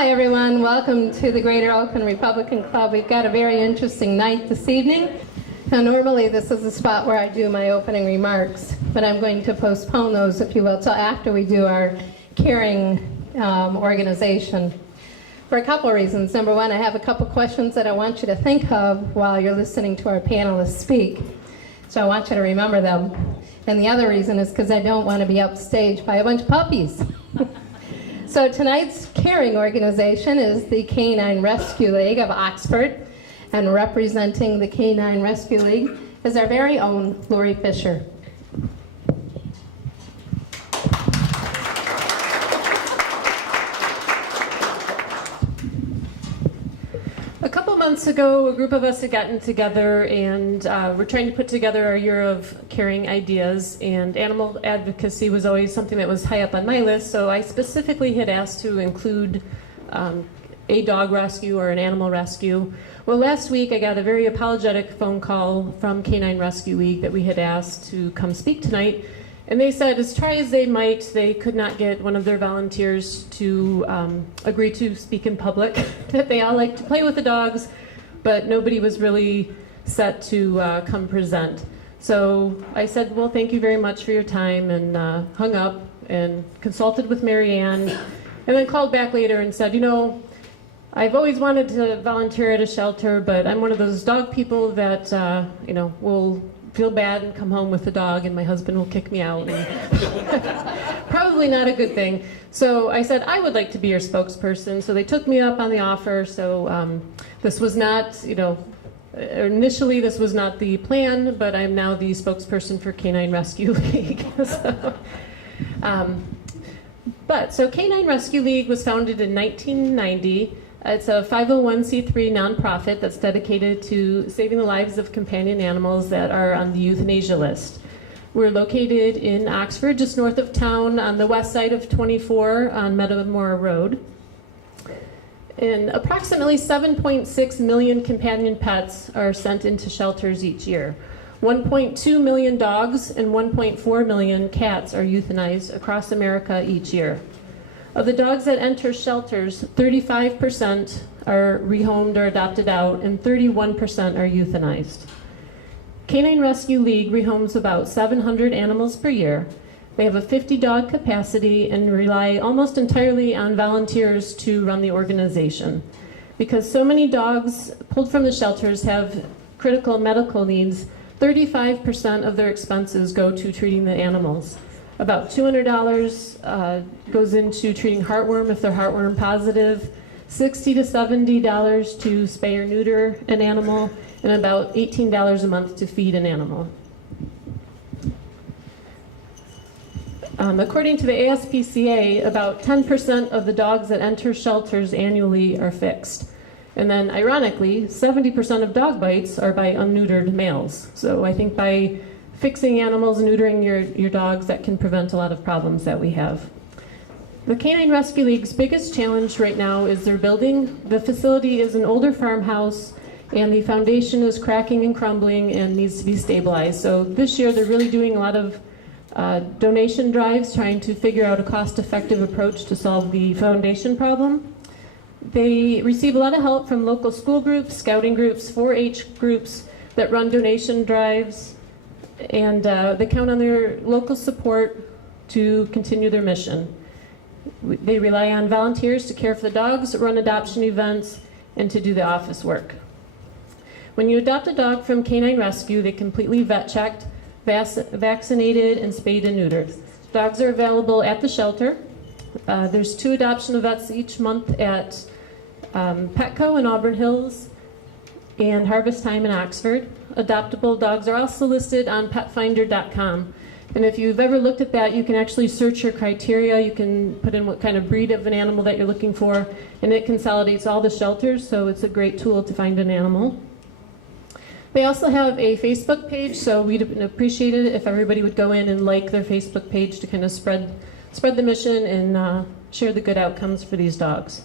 Hi everyone, welcome to the Greater Oakland Republican Club. We've got a very interesting night this evening. Now normally this is the spot where I do my opening remarks, but I'm going to postpone those, if you will, till after we do our caring organization. For a couple of reasons. Number one, I have a couple questions that I want you to think of while you're listening to our panelists speak. So I want you to remember them. And the other reason is because I don't want to be upstaged by a bunch of puppies. So tonight's caring organization is the Canine Rescue League of Oxford, and representing the Canine Rescue League is our very own Lori Fisher. A couple months ago, a group of us had gotten together and we're trying to put together our year of caring ideas, and animal advocacy was always something that was high up on my list, so I specifically had asked to include a dog rescue or an animal rescue. Well, last week I got a very apologetic phone call from Canine Rescue League that we had asked to come speak tonight, and they said as try as they might, they could not get one of their volunteers to agree to speak in public, that they all like to play with the dogs, but nobody was really set to come present. So I said, well, thank you very much for your time, and hung up and consulted with Mary Ann, and then called back later and said, you know, I've always wanted to volunteer at a shelter, but I'm one of those dog people that, you know, will feel bad and come home with the dog, and my husband will kick me out. And probably not a good thing. So I said, I would like to be your spokesperson. So they took me up on the offer. So this was not, you know, initially this was not the plan, but I'm now the spokesperson for Canine Rescue League. So Canine Rescue League was founded in 1990. It's a 501c3 nonprofit that's dedicated to saving the lives of companion animals that are on the euthanasia list. We're located in Oxford, just north of town, on the west side of 24 on Meadowmore Road. And approximately 7.6 million companion pets are sent into shelters each year. 1.2 million dogs and 1.4 million cats are euthanized across America each year. Of the dogs that enter shelters, 35% are rehomed or adopted out, and 31% are euthanized. Canine Rescue League rehomes about 700 animals per year. They have a 50-dog capacity and rely almost entirely on volunteers to run the organization. Because so many dogs pulled from the shelters have critical medical needs, 35% of their expenses go to treating the animals. About $200 goes into treating heartworm if they're heartworm positive, $60 to $70 to spay or neuter an animal, and about $18 a month to feed an animal. According to the ASPCA, about 10% of the dogs that enter shelters annually are fixed. And then, ironically, 70% of dog bites are by unneutered males. So I think by fixing animals, neutering your dogs, that can prevent a lot of problems that we have. The Canine Rescue League's biggest challenge right now is their building. The facility is an older farmhouse, and the foundation is cracking and crumbling and needs to be stabilized. So this year they're really doing a lot of donation drives, trying to figure out a cost-effective approach to solve the foundation problem. They receive a lot of help from local school groups, scouting groups, 4-H groups that run donation drives, and they count on their local support to continue their mission. They rely on volunteers to care for the dogs, run adoption events, and to do the office work. When you adopt a dog from Canine Rescue, they completely vet-checked, vaccinated, and spayed and neutered. Dogs are available at the shelter. There's 2 adoption vets each month at Petco in Auburn Hills and Harvest Time in Oxford. Adoptable dogs are also listed on petfinder.com. And if you've ever looked at that, you can actually search your criteria. You can put in what kind of breed of an animal that you're looking for, and it consolidates all the shelters, so it's a great tool to find an animal. They also have a Facebook page, so we'd appreciate it if everybody would go in and like their Facebook page to kind of spread the mission and share the good outcomes for these dogs.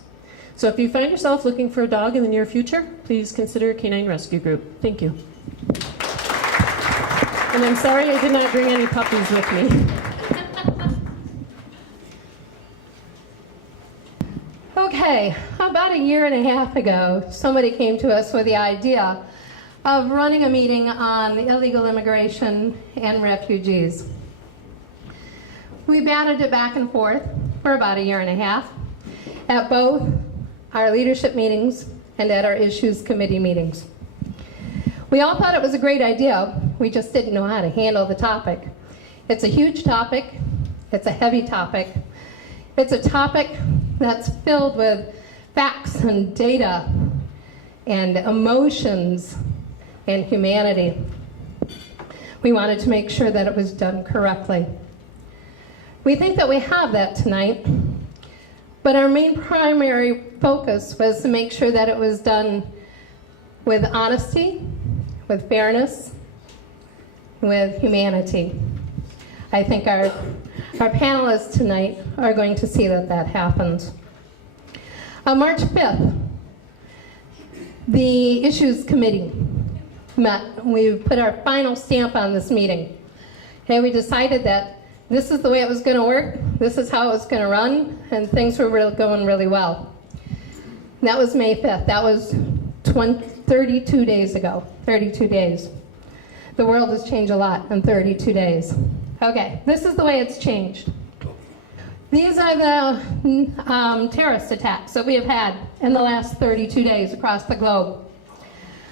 So if you find yourself looking for a dog in the near future, please consider Canine Rescue Group. Thank you. And I'm sorry I did not bring any puppies with me. Okay, about a year and a half ago, somebody came to us with the idea of running a meeting on illegal immigration and refugees. We batted it back and forth for about a year and a half at both our leadership meetings and at our issues committee meetings. We all thought it was a great idea, we just didn't know how to handle the topic. It's a huge topic, it's a heavy topic, it's a topic that's filled with facts and data and emotions and humanity. We wanted to make sure that it was done correctly. We think that we have that tonight, but our main primary focus was to make sure that it was done with honesty, with fairness, with humanity. I think our panelists tonight are going to see that that happens. On March 5th, the Issues Committee met. We put our final stamp on this meeting. Okay, we decided that this is the way it was going to work, this is how it was going to run, and things were going really well. And that was May 5th. That was 32 days ago, 32 days. The world has changed a lot in 32 days. Okay, this is the way it's changed. These are the terrorist attacks that we have had in the last 32 days across the globe.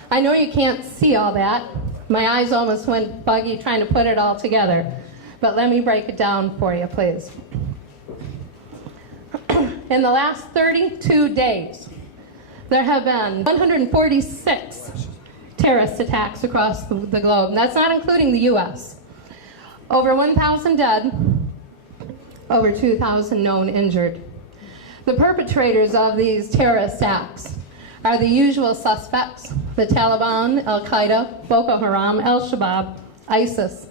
I know you can't see all that. My eyes almost went buggy trying to put it all together. But let me break it down for you, please. In the last 32 days, there have been 146 terrorist attacks across the globe. And that's not including the U.S. Over 1,000 dead, over 2,000 known injured. The perpetrators of these terrorist acts are the usual suspects: the Taliban, Al-Qaeda, Boko Haram, Al-Shabaab, ISIS,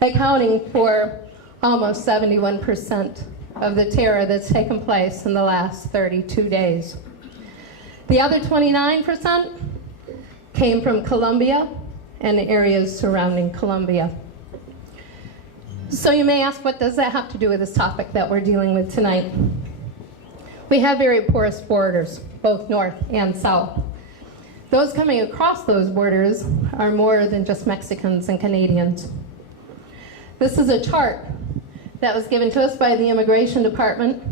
accounting for almost 71% of the terror that's taken place in the last 32 days. The other 29% came from Colombia and areas surrounding Colombia. So you may ask, what does that have to do with this topic that we're dealing with tonight? We have very porous borders, both north and south. Those coming across those borders are more than just Mexicans and Canadians. This is a chart that was given to us by the Immigration Department,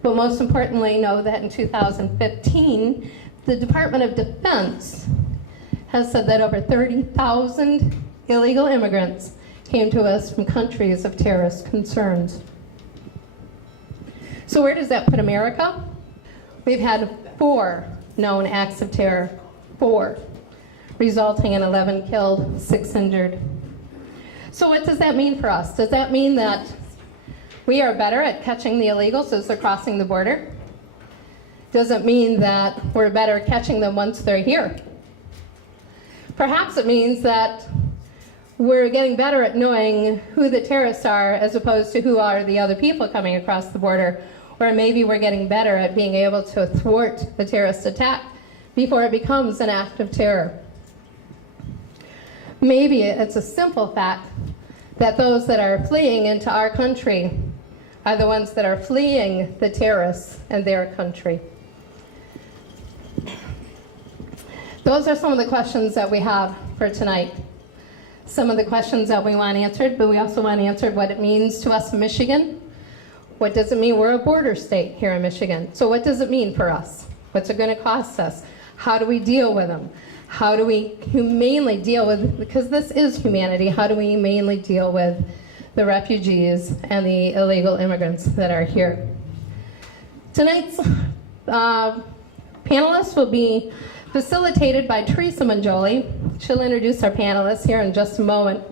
but most importantly, know that in 2015, the Department of Defense has said that over 30,000 illegal immigrants came to us from countries of terrorist concerns. So where does that put America? We've had 4 known acts of terror, 4, resulting in 11 killed, 6 injured. So what does that mean for us? Does that mean that we are better at catching the illegals as they're crossing the border? Does it mean that we're better at catching them once they're here? Perhaps it means that we're getting better at knowing who the terrorists are as opposed to who are the other people coming across the border. Or maybe we're getting better at being able to thwart the terrorist attack before it becomes an act of terror. Maybe it's a simple fact that those that are fleeing into our country are the ones that are fleeing the terrorists in their country. Those are some of the questions that we have for tonight. Some of the questions that we want answered, but we also want answered what it means to us in Michigan. What does it mean? We're a border state here in Michigan. So what does it mean for us? What's it going to cost us? How do we deal with them? How do we humanely deal with, because this is humanity, how do we humanely deal with the refugees and the illegal immigrants that are here? Tonight's panelists will be facilitated by Teresa Manjoli. She'll introduce our panelists here in just a moment.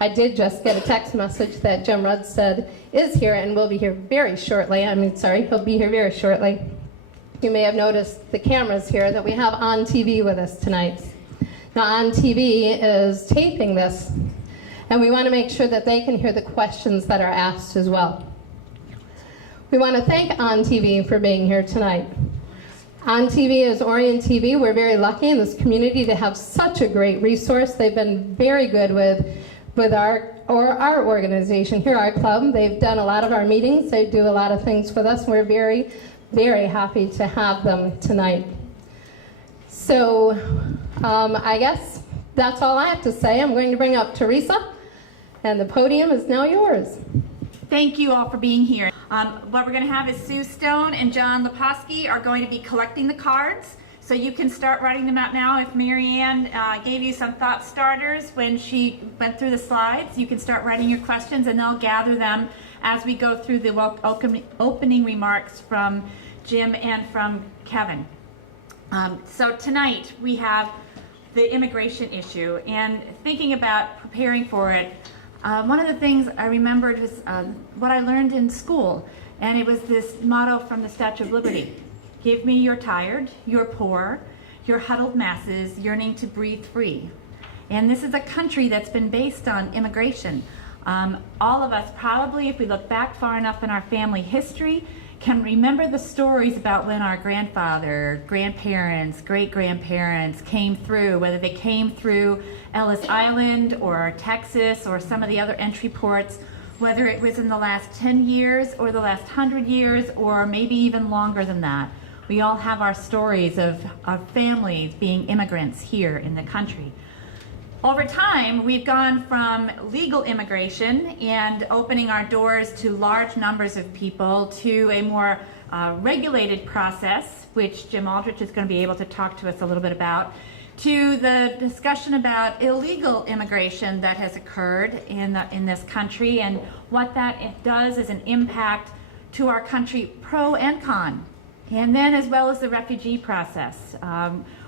I did just get a text message that Jim Rudstead is here and will be here very shortly. He'll be here very shortly. You may have noticed the cameras here that we have on TV with us tonight. Now, on TV is taping this, and we want to make sure that they can hear the questions that are asked as well. We want to thank On TV for being here tonight. On TV is Orion TV. We're very lucky in this community to have such a great resource. They've been very good with our organization here, our club. They've done a lot of our meetings. They do a lot of things with us. We're very very happy to have them tonight. So I guess that's all I have to say. I'm going to bring up Teresa, and the podium is now yours. Thank you all for being here. What we're going to have is Sue Stone and John Leposki are going to be collecting the cards. So you can start writing them out now. If Marianne gave you some thought starters when she went through the slides, you can start writing your questions and they'll gather them as we go through the opening remarks from Jim and from Kevin. So tonight we have the immigration issue, and thinking about preparing for it, one of the things I remembered was what I learned in school, and it was this motto from the Statue of Liberty: give me your tired, your poor, your huddled masses yearning to breathe free. And this is a country that's been based on immigration. All of us probably, if we look back far enough in our family history, can remember the stories about when our grandfather, grandparents, great-grandparents came through, whether they came through Ellis Island or Texas or some of the other entry ports, whether it was in the last 10 years or the last 100 years or maybe even longer than that. We all have our stories of families being immigrants here in the country. Over time, we've gone from legal immigration and opening our doors to large numbers of people to a more regulated process, which Jim Aldrich is going to be able to talk to us a little bit about, to the discussion about illegal immigration that has occurred in this country and what that does as an impact to our country, pro and con, and then as well as the refugee process.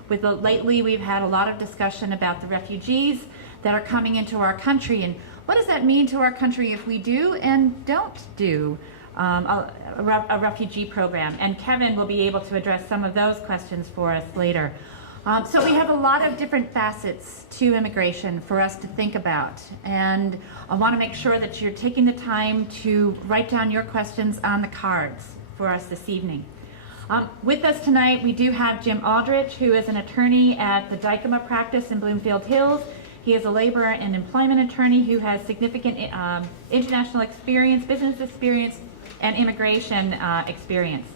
Lately, we've had a lot of discussion about the refugees that are coming into our country, and what does that mean to our country if we do and don't do a refugee program? And Kevin will be able to address some of those questions for us later. So we have a lot of different facets to immigration for us to think about, and I want to make sure that you're taking the time to write down your questions on the cards for us this evening. With us tonight, we do have Jim Aldrich, who is an attorney at the Dykema practice in Bloomfield Hills. He is a labor and employment attorney who has significant international experience, business experience, and immigration experience.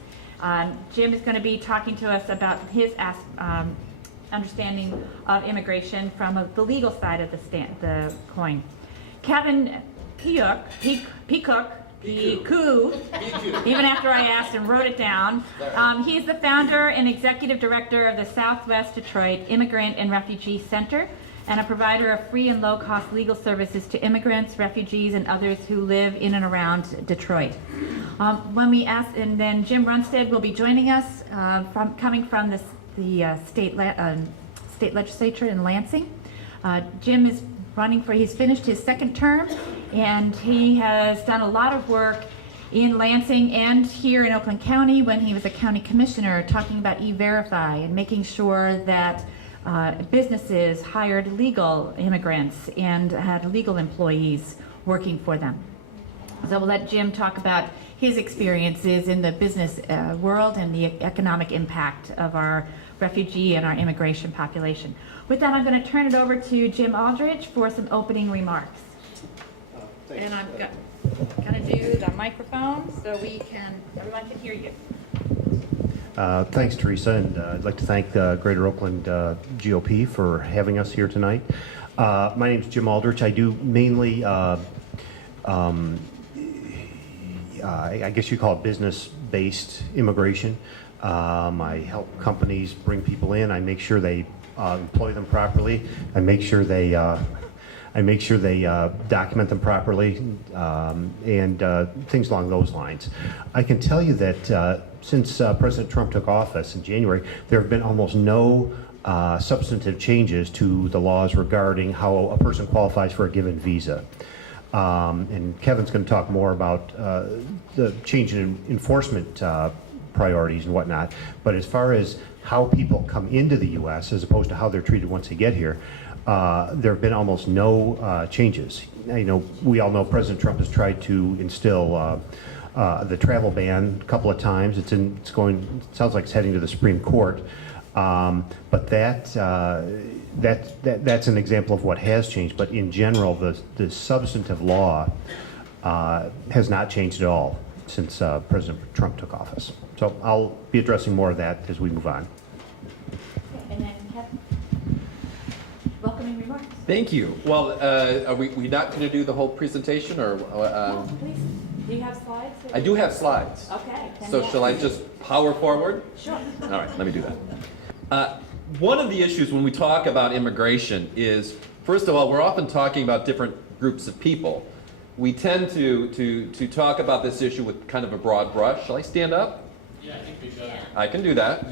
Jim is going to be talking to us about his understanding of immigration from the legal side of the coin. Kevin Peacock, even after I asked and wrote it down. He's the founder and executive director of the Southwest Detroit Immigrant and Refugee Center, and a provider of free and low-cost legal services to immigrants, refugees, and others who live in and around Detroit. And then Jim Runstead will be joining us, coming from the state legislature in Lansing. Jim is he's finished his second term, and he has done a lot of work in Lansing and here in Oakland County when he was a county commissioner, talking about E-Verify and making sure that businesses hired legal immigrants and had legal employees working for them. So we'll let Jim talk about his experiences in the business world and the economic impact of our refugee and our immigration population. With that, I'm going to turn it over to Jim Aldrich for some opening remarks. And I'm going to do the microphone so everyone can hear you. Thanks, Teresa, and I'd like to thank the Greater Oakland GOP for having us here tonight. My name is Jim Aldrich. I do mainly, I guess you call it business-based immigration. I help companies bring people in. I make sure they employ them properly. I make sure they document them properly, and things along those lines. I can tell you that since President Trump took office in January, there have been almost no substantive changes to the laws regarding how a person qualifies for a given visa. And Kevin's going to talk more about the change in enforcement priorities and whatnot. But as far as how people come into the U.S. as opposed to how they're treated once they get here, there have been almost no changes. We all know President Trump has tried to instill the travel ban a couple of times. It sounds like it's heading to the Supreme Court. But that's an example of what has changed. But in general, the substantive law has not changed at all. since President Trump took office. So I'll be addressing more of that as we move on. And then Kevin, welcoming remarks. Thank you. Well, are we not going to do the whole presentation, or? No, please. Do you have slides? I do have slides. Okay. then So yes. shall I just power forward? Sure. All right, let me do that. One of the issues when we talk about immigration is, first of all, we're often talking about different groups of people. We tend to talk about this issue with kind of a broad brush. Shall I stand up? Yeah, I think we should. I can do that.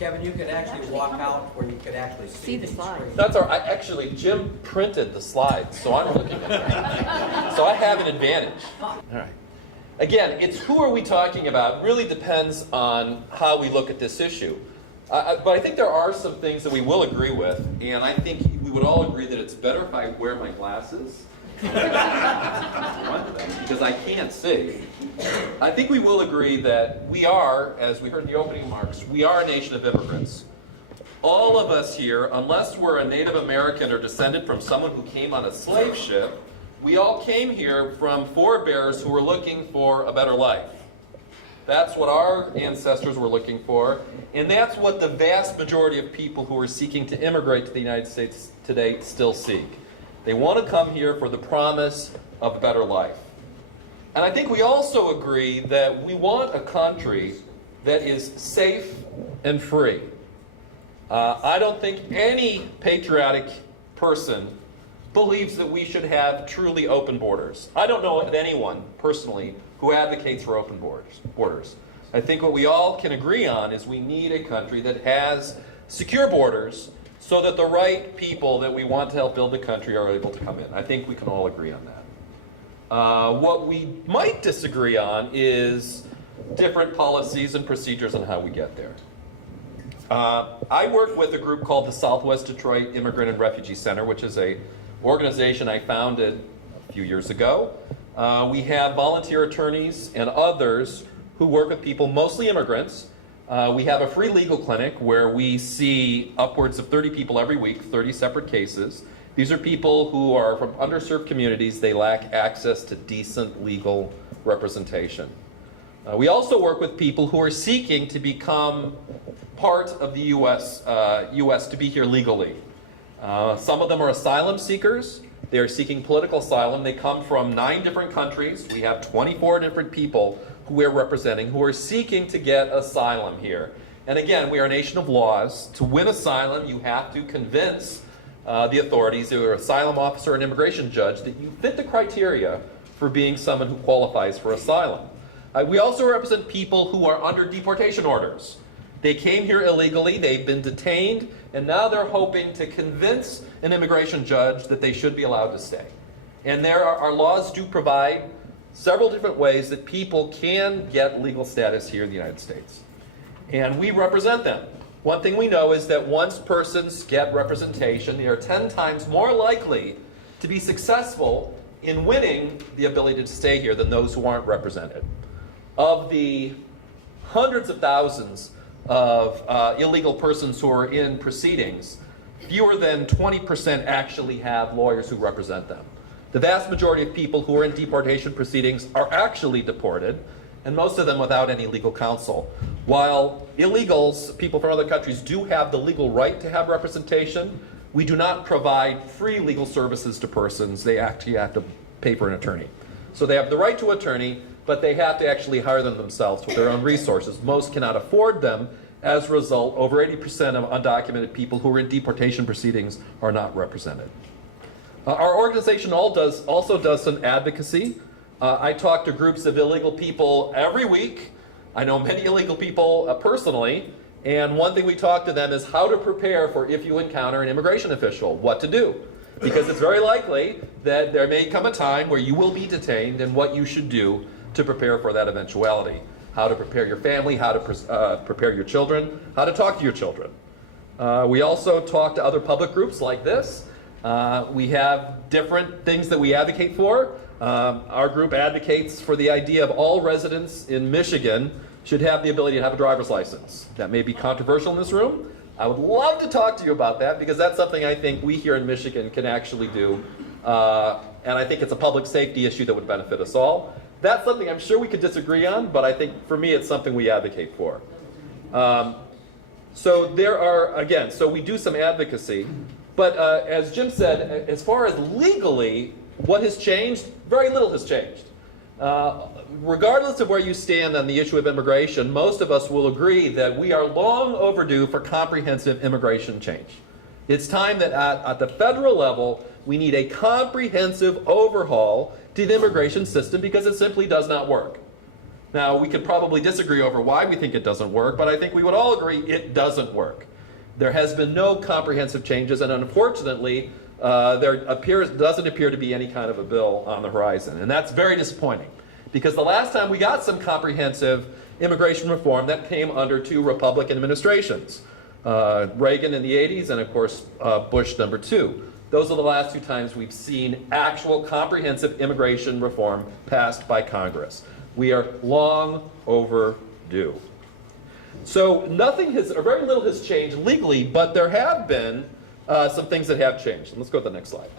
Kevin, you could actually walk out where you could actually see the slides. That's all right. Actually, Jim printed the slides, so I'm looking at them. So I have an advantage. All right. Again, it's who are we talking about really depends on how we look at this issue. But I think there are some things that we will agree with, and I think we would all agree that it's better if I wear my glasses. Because I can't see. I think we will agree that we are, as we heard in the opening remarks, we are a nation of immigrants. All of us here, unless we're a Native American or descended from someone who came on a slave ship, we all came here from forebears who were looking for a better life. That's what our ancestors were looking for, and that's what the vast majority of people who are seeking to immigrate to the United States today still seek. They want to come here for the promise of a better life. And I think we also agree that we want a country that is safe and free. I don't think any patriotic person believes that we should have truly open borders. I don't know of anyone, personally, who advocates for open borders. I think what we all can agree on is we need a country that has secure borders so that the right people that we want to help build the country are able to come in. I think we can all agree on that. What we might disagree on is different policies and procedures on how we get there. I work with a group called the Southwest Detroit Immigrant and Refugee Center, which is an organization I founded a few years ago. We have volunteer attorneys and others who work with people, mostly immigrants. We have a free legal clinic where we see upwards of 30 people every week, 30 separate cases. These are people who are from underserved communities. They lack access to decent legal representation. We also work with people who are seeking to become part of the U.S. To be here legally. Some of them are asylum seekers. They are seeking political asylum. They come from 9 different countries. We have 24 different people who we're representing who are seeking to get asylum here. And again, we are a nation of laws. To win asylum, you have to convince the authorities, either an asylum officer or an immigration judge, that you fit the criteria for being someone who qualifies for asylum. We also represent people who are under deportation orders. They came here illegally, they've been detained, and now they're hoping to convince an immigration judge that they should be allowed to stay. And our laws do provide several different ways that people can get legal status here in the United States. And we represent them. One thing we know is that once persons get representation, they are 10 times more likely to be successful in winning the ability to stay here than those who aren't represented. Of the hundreds of thousands of illegal persons who are in proceedings, fewer than 20% actually have lawyers who represent them. The vast majority of people who are in deportation proceedings are actually deported, and most of them without any legal counsel. While illegals, people from other countries, do have the legal right to have representation, we do not provide free legal services to persons. They actually have to pay for an attorney. So they have the right to attorney, but they have to actually hire them themselves with their own resources. Most cannot afford them. As a result, over 80% of undocumented people who are in deportation proceedings are not represented. Our organization also does some advocacy. I talk to groups of illegal people every week. I know many illegal people personally, and one thing we talk to them is how to prepare for if you encounter an immigration official, what to do. Because it's very likely that there may come a time where you will be detained, and what you should do to prepare for that eventuality. How to prepare your family, how to prepare your children, how to talk to your children. We also talk to other public groups like this. We have different things that we advocate for. Our group advocates for the idea of all residents in Michigan should have the ability to have a driver's license. That may be controversial in this room. I would love to talk to you about that because that's something I think we here in Michigan can actually do. And I think it's a public safety issue that would benefit us all. that's something I'm sure we could disagree on, but I think for me it's something we advocate for. So there are, again, so we do some advocacy, but as Jim said, as far as legally, what has changed? Very little has changed. Regardless of where you stand on the issue of immigration, most of us will agree that we are long overdue for comprehensive immigration change. It's time that at the federal level, we need a comprehensive overhaul to the immigration system because it simply does not work. Now, we could probably disagree over why we think it doesn't work, but I think we would all agree it doesn't work. There has been no comprehensive changes, and unfortunately, there doesn't appear to be any kind of a bill on the horizon. And that's very disappointing, because the last time we got some comprehensive immigration reform, that came under 2 Republican administrations. Reagan in the 80s, and of course, Bush #2. Those are the last 2 times we've seen actual comprehensive immigration reform passed by Congress. We are long overdue. So very little has changed legally, but there have been some things that have changed. And let's go to the next slide.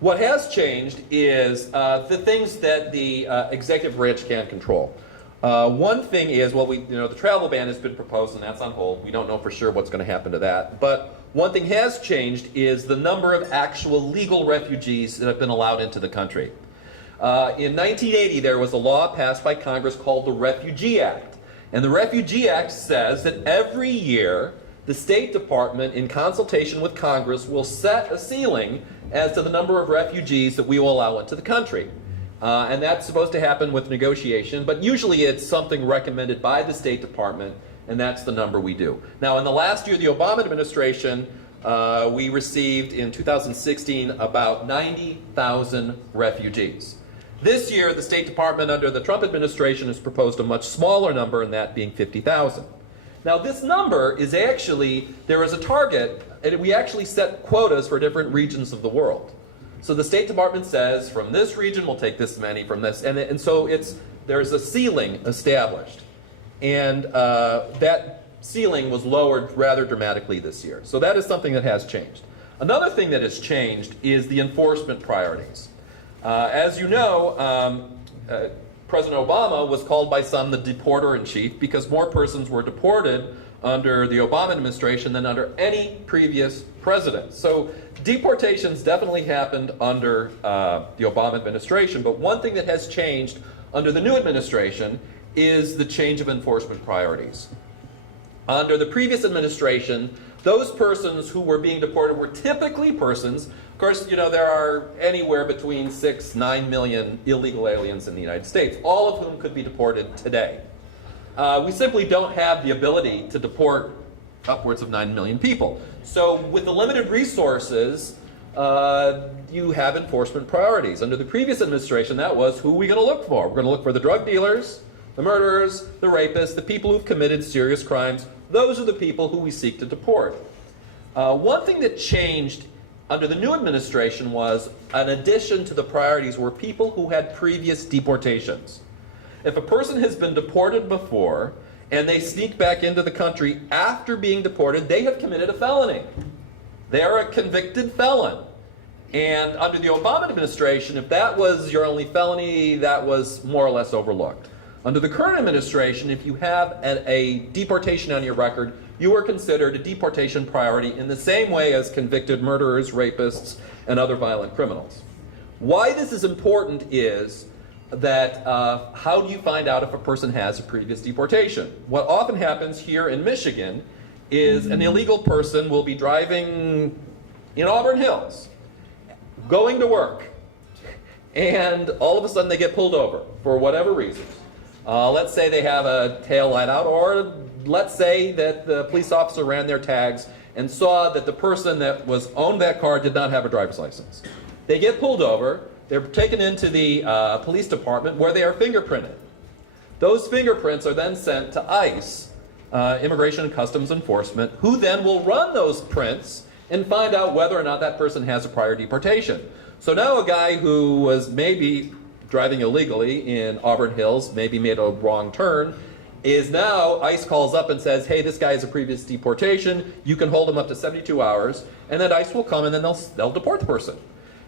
What has changed is the things that the executive branch can control. One thing is, the travel ban has been proposed and that's on hold. We don't know for sure what's going to happen to that. But one thing has changed is the number of actual legal refugees that have been allowed into the country. In 1980, there was a law passed by Congress called the Refugee Act. And the Refugee Act says that every year, the State Department, in consultation with Congress, will set a ceiling as to the number of refugees that we will allow into the country. And that's supposed to happen with negotiation, but usually it's something recommended by the State Department, and that's the number we do. Now, in the last year of the Obama administration, we received in 2016 about 90,000 refugees. This year, the State Department under the Trump administration has proposed a much smaller number, and that being 50,000. Now, this number is actually, there is a target, and we actually set quotas for different regions of the world. So the State Department says, from this region, we'll take this many, from this, and so there's a ceiling established. And that ceiling was lowered rather dramatically this year. So that is something that has changed. Another thing that has changed is the enforcement priorities. As you know, President Obama was called by some the deporter-in-chief because more persons were deported under the Obama administration than under any previous president. So deportations definitely happened under the Obama administration, but one thing that has changed under the new administration is the change of enforcement priorities. Under the previous administration, those persons who were being deported were typically persons, of course, there are anywhere between 6-9 million illegal aliens in the United States, all of whom could be deported today. We simply don't have the ability to deport upwards of 9 million people. So with the limited resources, you have enforcement priorities. Under the previous administration, that was who are we going to look for? We're going to look for the drug dealers, the murderers, the rapists, the people who've committed serious crimes. Those are the people who we seek to deport. One thing that changed under the new administration was an addition to the priorities were people who had previous deportations. If a person has been deported before and they sneak back into the country after being deported, they have committed a felony. They are a convicted felon. And under the Obama administration, if that was your only felony, that was more or less overlooked. Under the current administration, if you have a deportation on your record, you are considered a deportation priority in the same way as convicted murderers, rapists, and other violent criminals. Why this is important is that how do you find out if a person has a previous deportation? What often happens here in Michigan is an illegal person will be driving in Auburn Hills, going to work, and all of a sudden they get pulled over for whatever reason. Let's say they have a tail light out, or let's say that the police officer ran their tags and saw that the person that owned that car did not have a driver's license. They get pulled over, they're taken into the police department where they are fingerprinted. Those fingerprints are then sent to ICE, Immigration and Customs Enforcement, who then will run those prints and find out whether or not that person has a prior deportation. So now a guy who was maybe driving illegally in Auburn Hills, maybe made a wrong turn, is now, ICE calls up and says, hey, this guy has a previous deportation, you can hold him up to 72 hours, and then ICE will come and then they'll deport the person.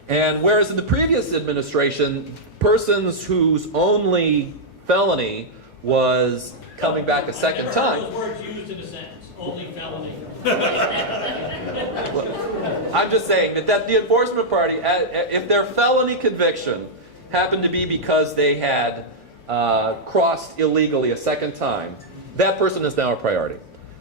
And whereas in the previous administration, persons whose only felony was coming back a second time. Those words used in a sentence, only felony. I'm just saying that the enforcement party, if their felony conviction happened to be because they had crossed illegally a second time, that person is now a priority.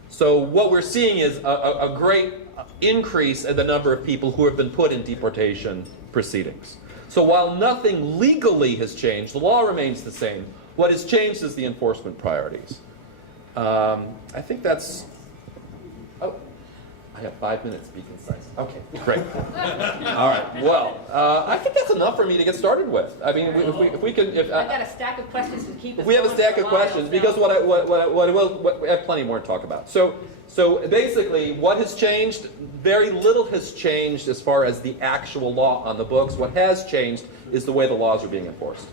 So what we're seeing is a great increase in the number of people who have been put in deportation proceedings. So while nothing legally has changed, the law remains the same. What has changed is the enforcement priorities. I think that's... Oh, I have 5 minutes to be concise. Okay, great. All right, well, I think that's enough for me to get started with. I mean, if we can... I've got a stack of questions to keep us If we have a going stack for of a while, questions, so- because I have plenty more to talk about. So basically, what has changed? Very little has changed as far as the actual law on the books. What has changed is the way the laws are being enforced.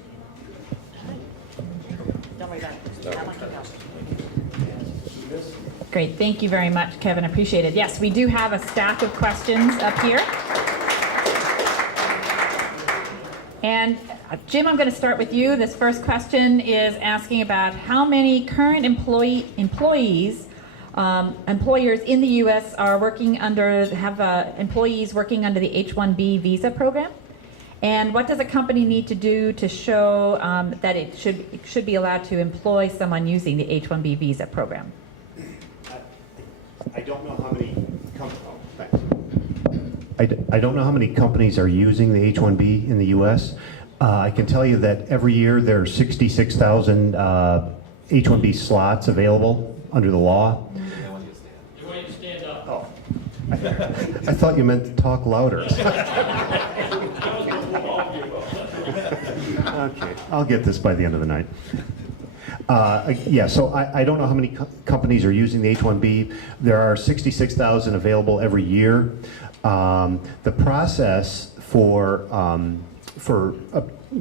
Don't worry about it. That one can go. Great, thank you very much, Kevin, appreciate it. Yes, we do have a stack of questions up here. And Jim, I'm going to start with you. This first question is asking about how many current employers in the U.S. are working under, have employees working under the H-1B visa program? And what does a company need to do to show that it should be allowed to employ someone using the H-1B visa program? I don't know how many I don't know how many companies are using the H-1B in the U.S. I can tell you that every year there are 66,000 H-1B slots available under the law. You want you to stand up. Oh, I thought you meant to talk louder. Okay, I'll get this by the end of the night. Yeah, so I don't know how many companies are using the H-1B. There are 66,000 available every year. The process for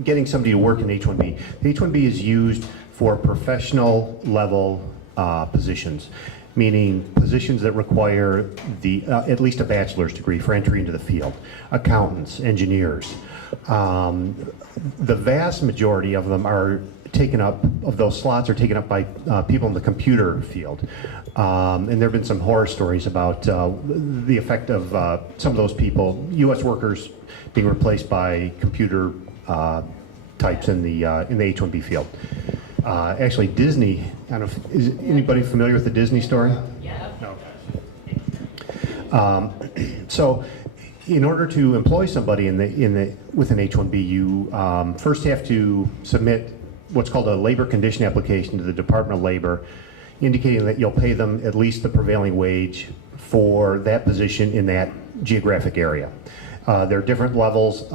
getting somebody to work in H-1B, the H-1B is used for professional level positions, meaning positions that require at least a bachelor's degree for entry into the field. Accountants, engineers. The vast majority of them are taken up, of those slots are taken up by people in the computer field. And there have been some horror stories about the effect of some of those people, U.S. workers, being replaced by computer types in the H-1B field. Actually, Disney, I don't know if, is anybody familiar with the Disney story? Yeah. No. So, in order to employ somebody with an H-1B, you first have to submit what's called a labor condition application to the Department of Labor, indicating that you'll pay them at least the prevailing wage for that position in that geographic area. There are different levels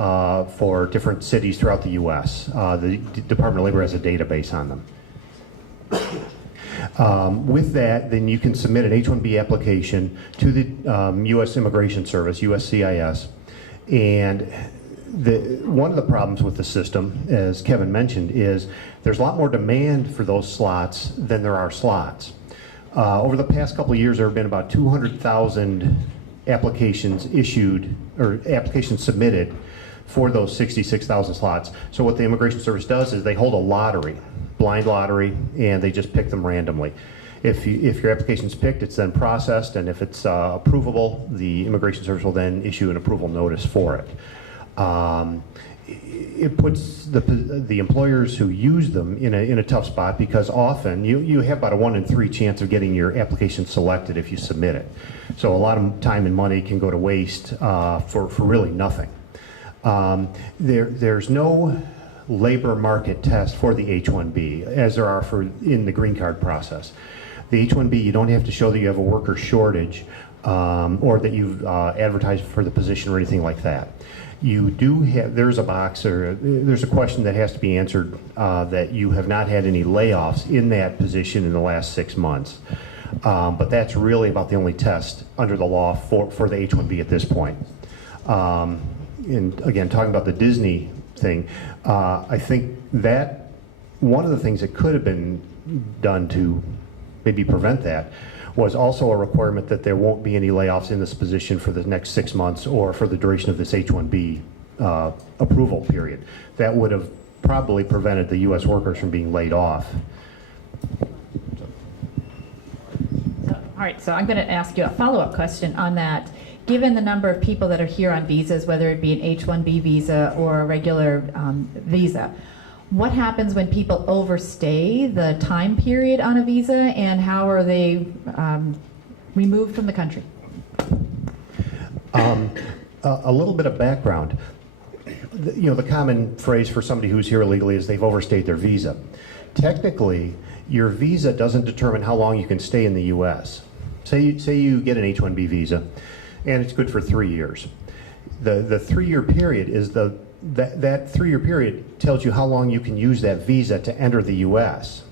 for different cities throughout the U.S. The Department of Labor has a database on them. With that, then you can submit an H-1B application to the U.S. Immigration Service, USCIS, and one of the problems with the system, as Kevin mentioned, is there's a lot more demand for those slots than there are slots. Over the past couple of years, there have been about 200,000 applications issued, or applications submitted for those 66,000 slots. So what the Immigration Service does is they hold a lottery, blind lottery, and they just pick them randomly. If your application's picked, it's then processed, and if it's approvable, the Immigration Service will then issue an approval notice for it. It puts the employers who use them in a tough spot, because often you have about a 1 in 3 chance of getting your application selected if you submit it. So a lot of time and money can go to waste for really nothing. There's no labor market test for the H-1B as there are in the green card process. The H-1B, you don't have to show that you have a worker shortage or that you've advertised for the position or anything like that. You do have, there's a box, or there's a question that has to be answered that you have not had any layoffs in that position in the last 6 months. But that's really about the only test under the law for the H-1B at this point. And again, talking about the Disney thing, I think that one of the things that could have been done to maybe prevent that was also a requirement that there won't be any layoffs in this position for the next 6 months or for the duration of this H-1B approval period. That would have probably prevented the U.S. workers from being laid off. All right, so I'm going to ask you a follow-up question on that. Given the number of people that are here on visas, whether it be an H-1B visa or a regular visa, what happens when people overstay the time period on a visa, and how are they removed from the country? A little bit of background. The common phrase for somebody who's here illegally is they've overstayed their visa. Technically, your visa doesn't determine how long you can stay in the U.S. Say you get an H-1B visa, and it's good for 3 years. The 3-year period is that 3-year period tells you how long you can use that visa to enter the U.S.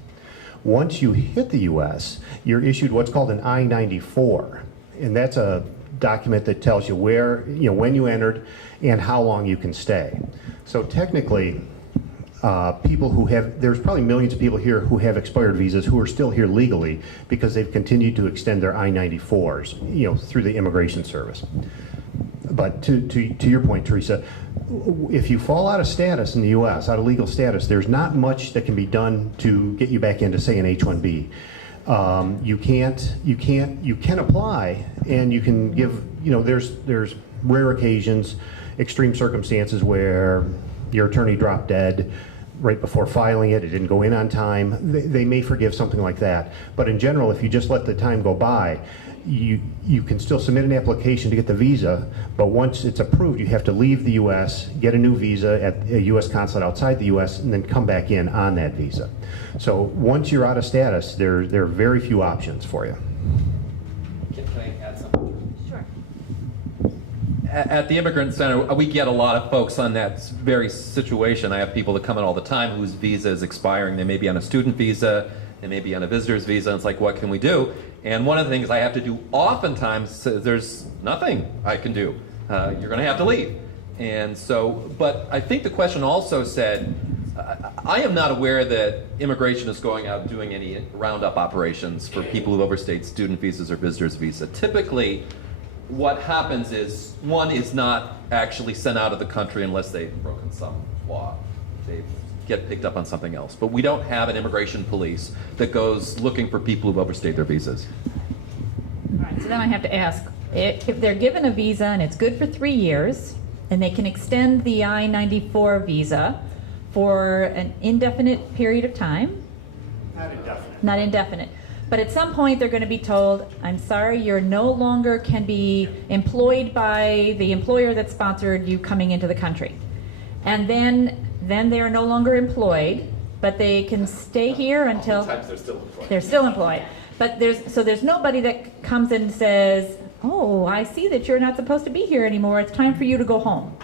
Once you hit the U.S., you're issued what's called an I-94, and that's a document that tells you when you entered and how long you can stay. So technically, there's probably millions of people here who have expired visas who are still here legally because they've continued to extend their I-94s, through the immigration service. But to your point, Teresa, if you fall out of status in the U.S., out of legal status, there's not much that can be done to get you back into, say, an H-1B. You can apply, and you can give, there's rare occasions, extreme circumstances where your attorney dropped dead right before filing it, it didn't go in on time. They may forgive something like that. But in general, if you just let the time go by, you can still submit an application to get the visa, but once it's approved, you have to leave the U.S., get a new visa at a U.S. consulate outside the U.S., and then come back in on that visa. So once you're out of status, there are very few options for you. Can I add something? Sure. At the Immigrant Center, we get a lot of folks on that very situation. I have people that come in all the time whose visa is expiring. They may be on a student visa, they may be on a visitor's visa, and it's like, what can we do? And one of the things I have to do oftentimes, there's nothing I can do. You're going to have to leave. And so, but I think the question also said, I am not aware that immigration is going out doing any roundup operations for people who've overstayed student visas or visitors' visa. Typically, what happens is one is not actually sent out of the country unless they've broken some law. They get picked up on something else. But we don't have an immigration police that goes looking for people who've overstayed their visas. All right, so then I have to ask, if they're given a visa and it's good for 3 years, and they can extend the I-94 visa for an indefinite period of time? Not indefinite. Not indefinite. But at some point they're going to be told, I'm sorry, you're no longer can be employed by the employer that sponsored you coming into the country. And then they are no longer employed, but they can stay here until... Sometimes they're still employed. They're still employed. But there's nobody that comes in and says, oh, I see that you're not supposed to be here anymore. It's time for you to go home.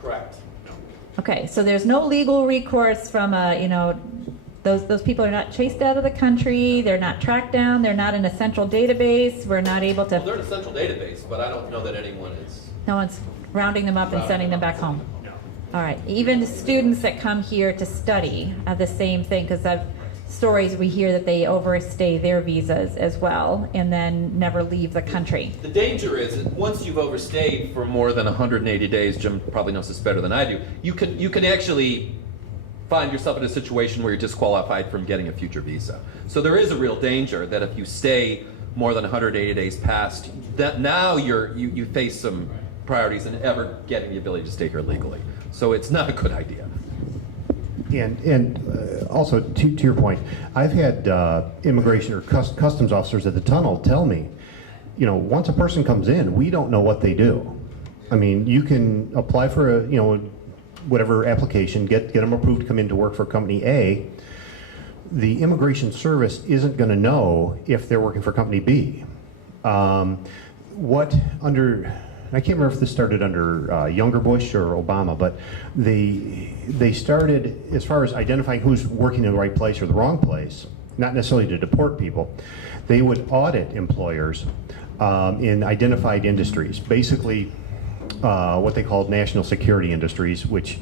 Correct. Okay, so there's no legal recourse from those people are not chased out of the country, they're not tracked down, they're not in a central database, we're not able to... Well, they're in a central database, but I don't know that anyone is... No one's rounding them up and sending them back home. No. All right, even students that come here to study are the same thing, because I've stories we hear that they overstay their visas as well and then never leave the country. The danger is that once you've overstayed for more than 180 days, Jim probably knows this better than I do, you can actually find yourself in a situation where you're disqualified from getting a future visa. So there is a real danger that if you stay more than 180 days past, that now you face some priorities in ever getting the ability to stay here legally. So it's not a good idea. And also, to your point, I've had immigration or customs officers at the tunnel tell me, once a person comes in, we don't know what they do. I mean, you can apply for whatever application, get them approved to come in to work for company A. The immigration service isn't going to know if they're working for company B. I can't remember if this started under younger Bush or Obama, but they started, as far as identifying who's working in the right place or the wrong place, not necessarily to deport people, they would audit employers in identified industries, basically what they called national security industries, which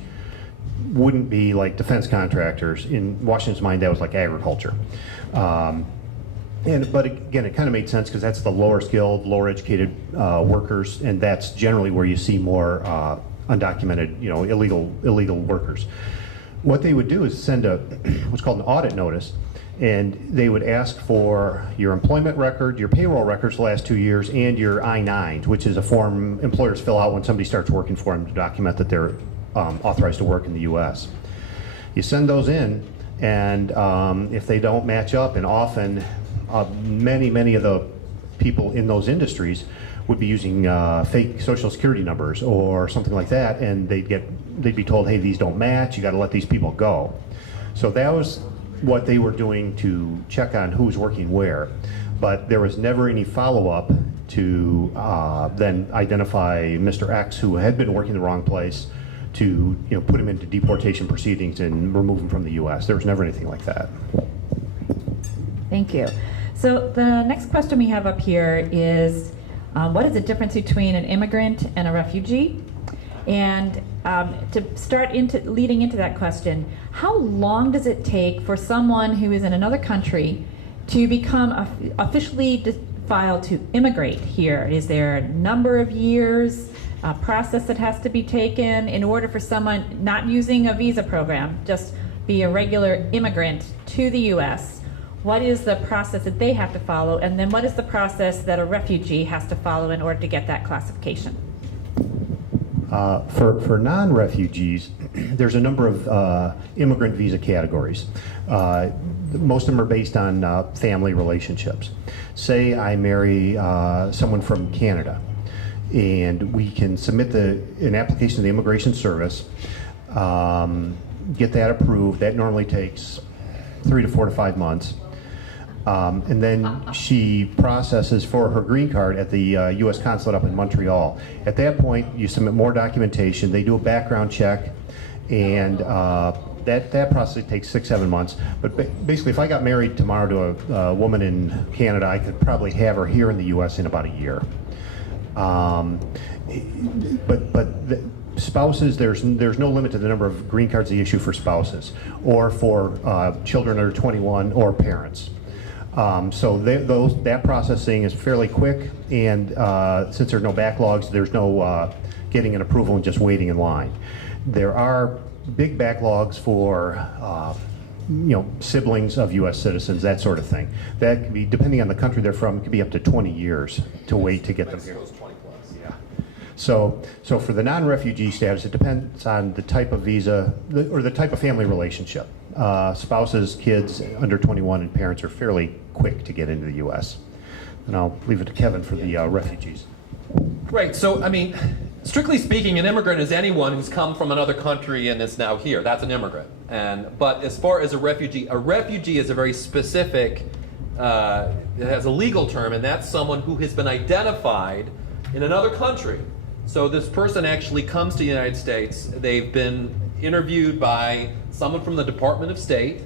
wouldn't be like defense contractors. In Washington's mind, that was like agriculture. But again, it kind of made sense because that's the lower skilled, lower educated workers, and that's generally where you see more undocumented, illegal workers. What they would do is send what's called an audit notice, and they would ask for your employment record, your payroll records the last 2 years, and your I-9s, which is a form employers fill out when somebody starts working for them to document that they're authorized to work in the U.S. You send those in, and if they don't match up, and often many of the people in those industries would be using fake social security numbers or something like that, and they'd be told, hey, these don't match, you got to let these people go. So that was what they were doing to check on who's working where, but there was never any follow-up to then identify Mr. X, who had been working the wrong place, to put him into deportation proceedings and remove him from the U.S. There was never anything like that. Thank you. So the next question we have up here is, what is the difference between an immigrant and a refugee? And to start leading into that question, how long does it take for someone who is in another country to become officially filed to immigrate here? Is there a number of years, a process that has to be taken in order for someone not using a visa program, just be a regular immigrant to the U.S.? What is the process that they have to follow? And then what is the process that a refugee has to follow in order to get that classification? For non-refugees, there's a number of immigrant visa categories. Most of them are based on family relationships. Say I marry someone from Canada, and we can submit an application to the Immigration Service, get that approved. That normally takes 3 to 4 to 5 months. And then she processes for her green card at the U.S. consulate up in Montreal. At that point, you submit more documentation. They do a background check, and that process takes 6-7 months. But basically, if I got married tomorrow to a woman in Canada, I could probably have her here in the U.S. in about a year. Spouses, there's no limit to the number of green cards they issue for spouses or for children under 21 or parents. So that processing is fairly quick, and since there's no backlogs, there's no getting an approval and just waiting in line. There are big backlogs for siblings of U.S. citizens, that sort of thing. That can be, depending on the country they're from, it could be up to 20 years to wait to get them here. So for the non-refugee status, it depends on the type of visa or the type of family relationship. Spouses, kids under 21, and parents are fairly quick to get into the U.S. And I'll leave it to Kevin for the refugees. Right, so I mean, strictly speaking, an immigrant is anyone who's come from another country and is now here. That's an immigrant. But as far as a refugee is a very specific, it has a legal term, and that's someone who has been identified in another country. So this person actually comes to the United States. They've been interviewed by someone from the Department of State.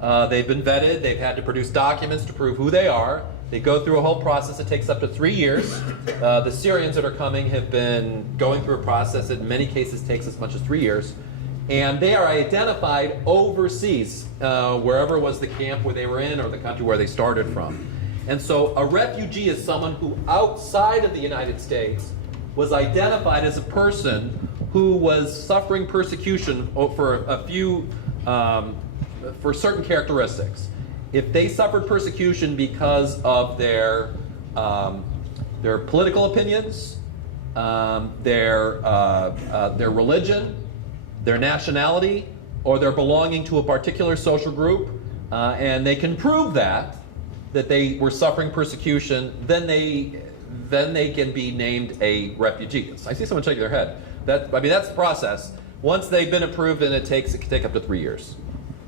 They've been vetted. They've had to produce documents to prove who they are. They go through a whole process. It takes up to 3 years. The Syrians that are coming have been going through a process that in many cases takes as much as 3 years. And they are identified overseas, wherever was the camp where they were in or the country where they started from. And so a refugee is someone who outside of the United States was identified as a person who was suffering persecution for for certain characteristics. If they suffered persecution because of their political opinions, their religion, their nationality, or their belonging to a particular social group, and they can prove that they were suffering persecution, then they can be named a refugee. I see someone shaking their head. That's the process. Once they've been approved, then it can take up to 3 years.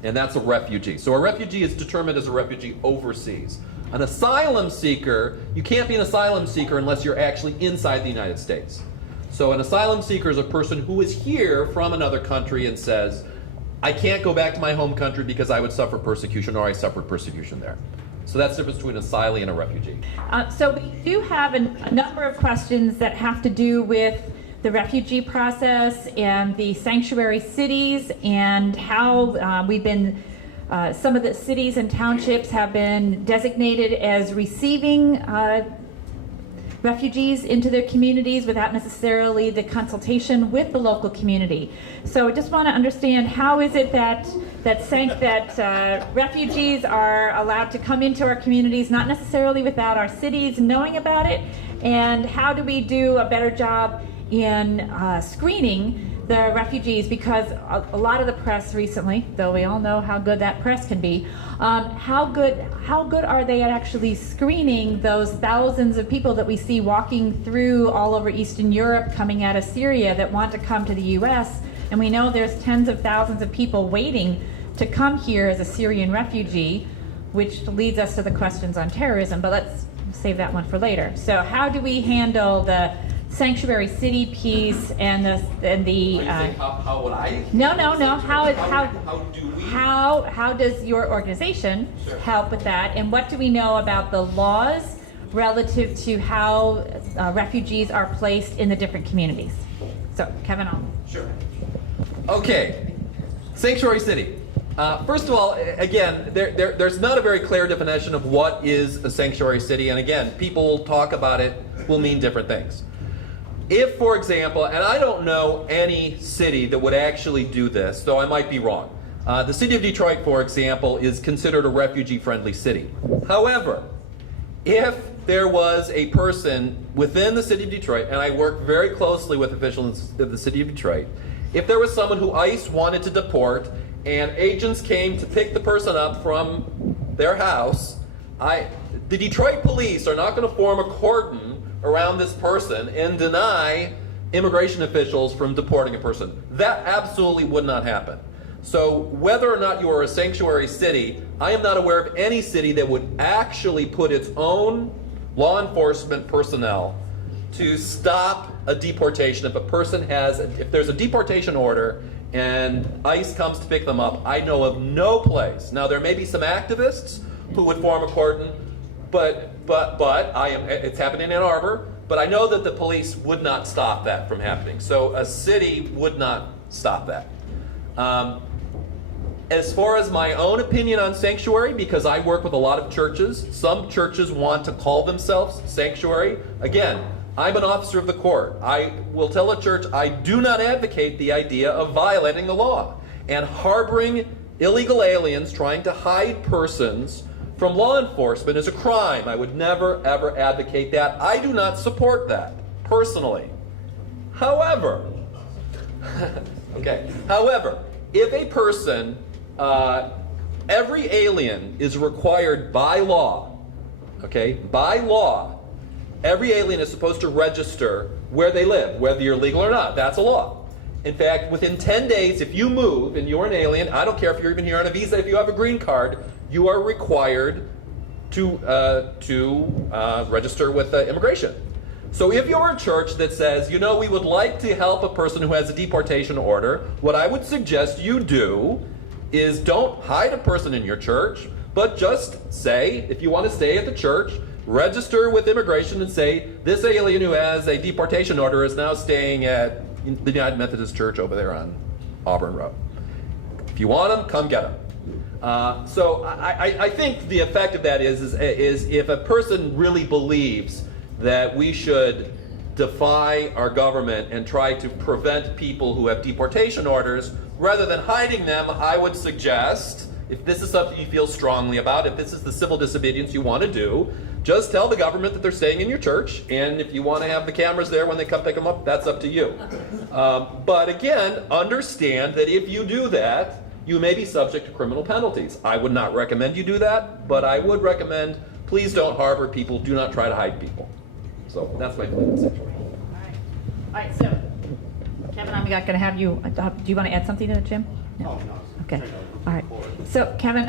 And that's a refugee. So a refugee is determined as a refugee overseas. An asylum seeker, you can't be an asylum seeker unless you're actually inside the United States. So an asylum seeker is a person who is here from another country and says, I can't go back to my home country because I would suffer persecution, or I suffered persecution there. So that's the difference between an asylee and a refugee. So we do have a number of questions that have to do with the refugee process and the sanctuary cities, and how some of the cities and townships have been designated as receiving refugees into their communities without necessarily the consultation with the local community. So I just want to understand, how is it that refugees are allowed to come into our communities, not necessarily without our cities knowing about it, and how do we do a better job in screening the refugees? Because a lot of the press recently, though we all know how good that press can be, how good are they at actually screening those thousands of people that we see walking through all over Eastern Europe, coming out of Syria, that want to come to the U.S., and we know there's tens of thousands of people waiting to come here as a Syrian refugee, which leads us to the questions on terrorism, but let's save that one for later. So how do we handle the sanctuary city piece and the How would I? No. How do we? How does your organization help with that? And what do we know about the laws relative to how refugees are placed in the different communities? So, Kevin, Sure. Okay, sanctuary city. First of all, again, there's not a very clear definition of what is a sanctuary city, and again, people talk about it will mean different things. If, for example, and I don't know any city that would actually do this, though I might be wrong. The city of Detroit, for example, is considered a refugee-friendly city. However, if there was a person within the city of Detroit, and I work very closely with officials of the city of Detroit, if there was someone who ICE wanted to deport and agents came to pick the person up from their house, the Detroit police are not going to form a cordon around this person and deny immigration officials from deporting a person. That absolutely would not happen. So whether or not you are a sanctuary city, I am not aware of any city that would actually put its own law enforcement personnel to stop a deportation. If there's a deportation order and ICE comes to pick them up, I know of no place. Now there may be some activists who would form a cordon, but it's happening in Ann Arbor, but I know that the police would not stop that from happening. So a city would not stop that. As far as my own opinion on sanctuary, because I work with a lot of churches, some churches want to call themselves sanctuary. Again, I'm an officer of the court. I will tell a church I do not advocate the idea of violating the law and harboring illegal aliens trying to hide persons from law enforcement is a crime. I would never, ever advocate that. I do not support that, personally. However, if a person, every alien is required by law, every alien is supposed to register where they live, whether you're legal or not. That's a law. In fact, within 10 days, if you move and you're an alien, I don't care if you're even here on a visa, if you have a green card, you are required to register with immigration. So if you're a church that says, we would like to help a person who has a deportation order, what I would suggest you do is don't hide a person in your church, but just say, if you want to stay at the church, register with immigration and say, this alien who has a deportation order is now staying at the United Methodist Church over there on Auburn Road. If you want them, come get them. So I think the effect of that is if a person really believes that we should defy our government and try to prevent people who have deportation orders, rather than hiding them, I would suggest, if this is something you feel strongly about, if this is the civil disobedience you want to do, just tell the government that they're staying in your church, and if you want to have the cameras there when they come pick them up, that's up to you. But again, understand that if you do that, you may be subject to criminal penalties. I would not recommend you do that, but I would recommend, please don't harbor people, do not try to hide people. So that's my point. All right, so Kevin, I'm going to have you, do you want to add something to that, Jim? No. Oh, no. Okay, all right. So Kevin,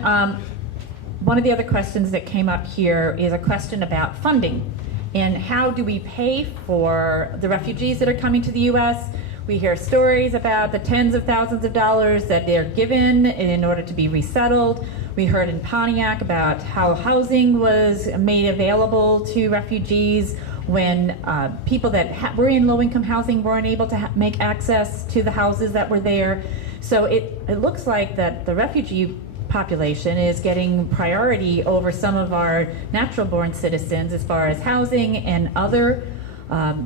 one of the other questions that came up here is a question about funding and how do we pay for the refugees that are coming to the U.S. We hear stories about the tens of thousands of dollars that they're given in order to be resettled. We heard in Pontiac about how housing was made available to refugees when people that were in low-income housing weren't able to make access to the houses that were there. So it looks like that the refugee population is getting priority over some of our natural-born citizens as far as housing and other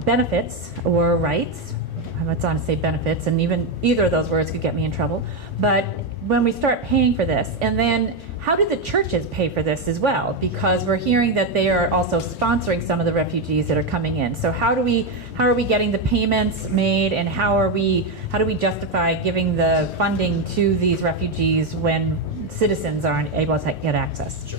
benefits or rights. I'm not trying to say benefits, and even either of those words could get me in trouble. But when we start paying for this, and then how do the churches pay for this as well? Because we're hearing that they are also sponsoring some of the refugees that are coming in. So how are we getting the payments made, and how do we justify giving the funding to these refugees when citizens aren't able to get access?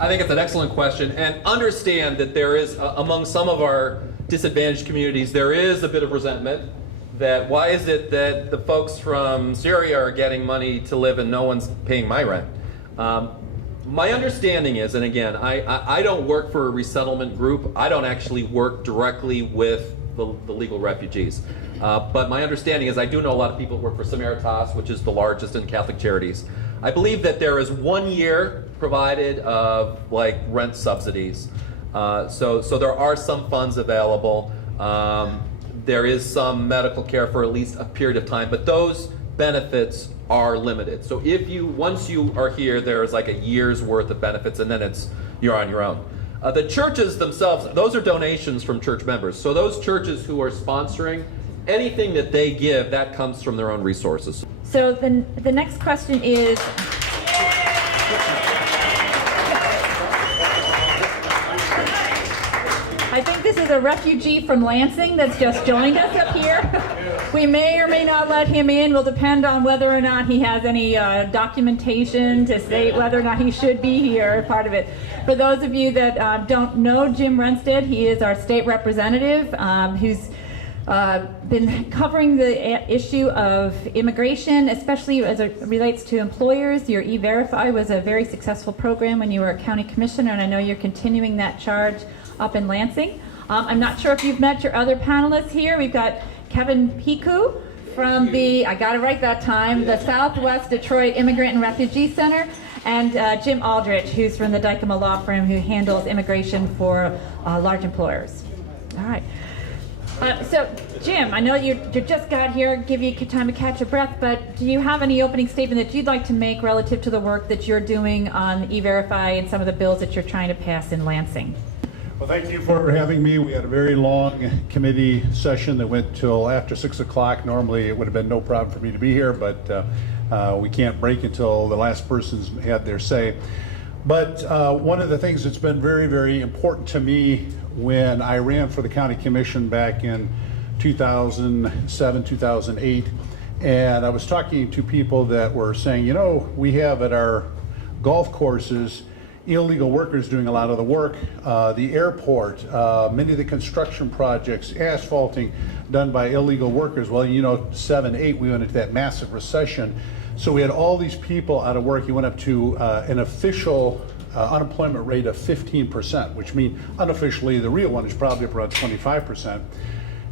I think it's an excellent question, and understand that there is, among some of our disadvantaged communities, there is a bit of resentment that why is it that the folks from Syria are getting money to live and no one's paying my rent? My understanding is, and again, I don't work for a resettlement group. I don't actually work directly with the legal refugees. But my understanding is I do know a lot of people who work for Samaritas, which is the largest in Catholic Charities. I believe that there is 1 year provided of like rent subsidies. So there are some funds available. There is some medical care for at least a period of time, but those benefits are limited. So once you are here, there is like a year's worth of benefits, and then you're on your own. The churches themselves, those are donations from church members. So those churches who are sponsoring, anything that they give, that comes from their own resources. So the next question is, I think this is a refugee from Lansing that's just joined us up here. We may or may not let him in. Will depend on whether or not he has any documentation to state whether or not he should be here, part of it. For those of you that don't know Jim Runstead, he is our state representative who's been covering the issue of immigration, especially as it relates to employers. Your E-Verify was a very successful program when you were a county commissioner, and I know you're continuing that charge up in Lansing. I'm not sure if you've met your other panelists here. We've got Kevin Piku from I got it right that time, the Southwest Detroit Immigrant and Refugee Center, and Jim Aldrich, who's from the Dykema Law Firm, who handles immigration for large employers. All right. So, Jim, I know you just got here, give you time to catch your breath, but do you have any opening statement that you'd like to make relative to the work that you're doing on E-Verify and some of the bills that you're trying to pass in Lansing? Well, thank you for having me. We had a very long committee session that went till after 6 o'clock. Normally, it would have been no problem for me to be here, but we can't break until the last person's had their say. But one of the things that's been very, very important to me when I ran for the county commission back in 2007, 2008, and I was talking to people that were saying, you know, we have at our golf courses illegal workers doing a lot of the work, the airport, many of the construction projects, asphalting done by illegal workers. Well, you know, 7, 8, we went into that massive recession. So we had all these people out of work. You went up to an official unemployment rate of 15%, which means unofficially the real one is probably up around 25%.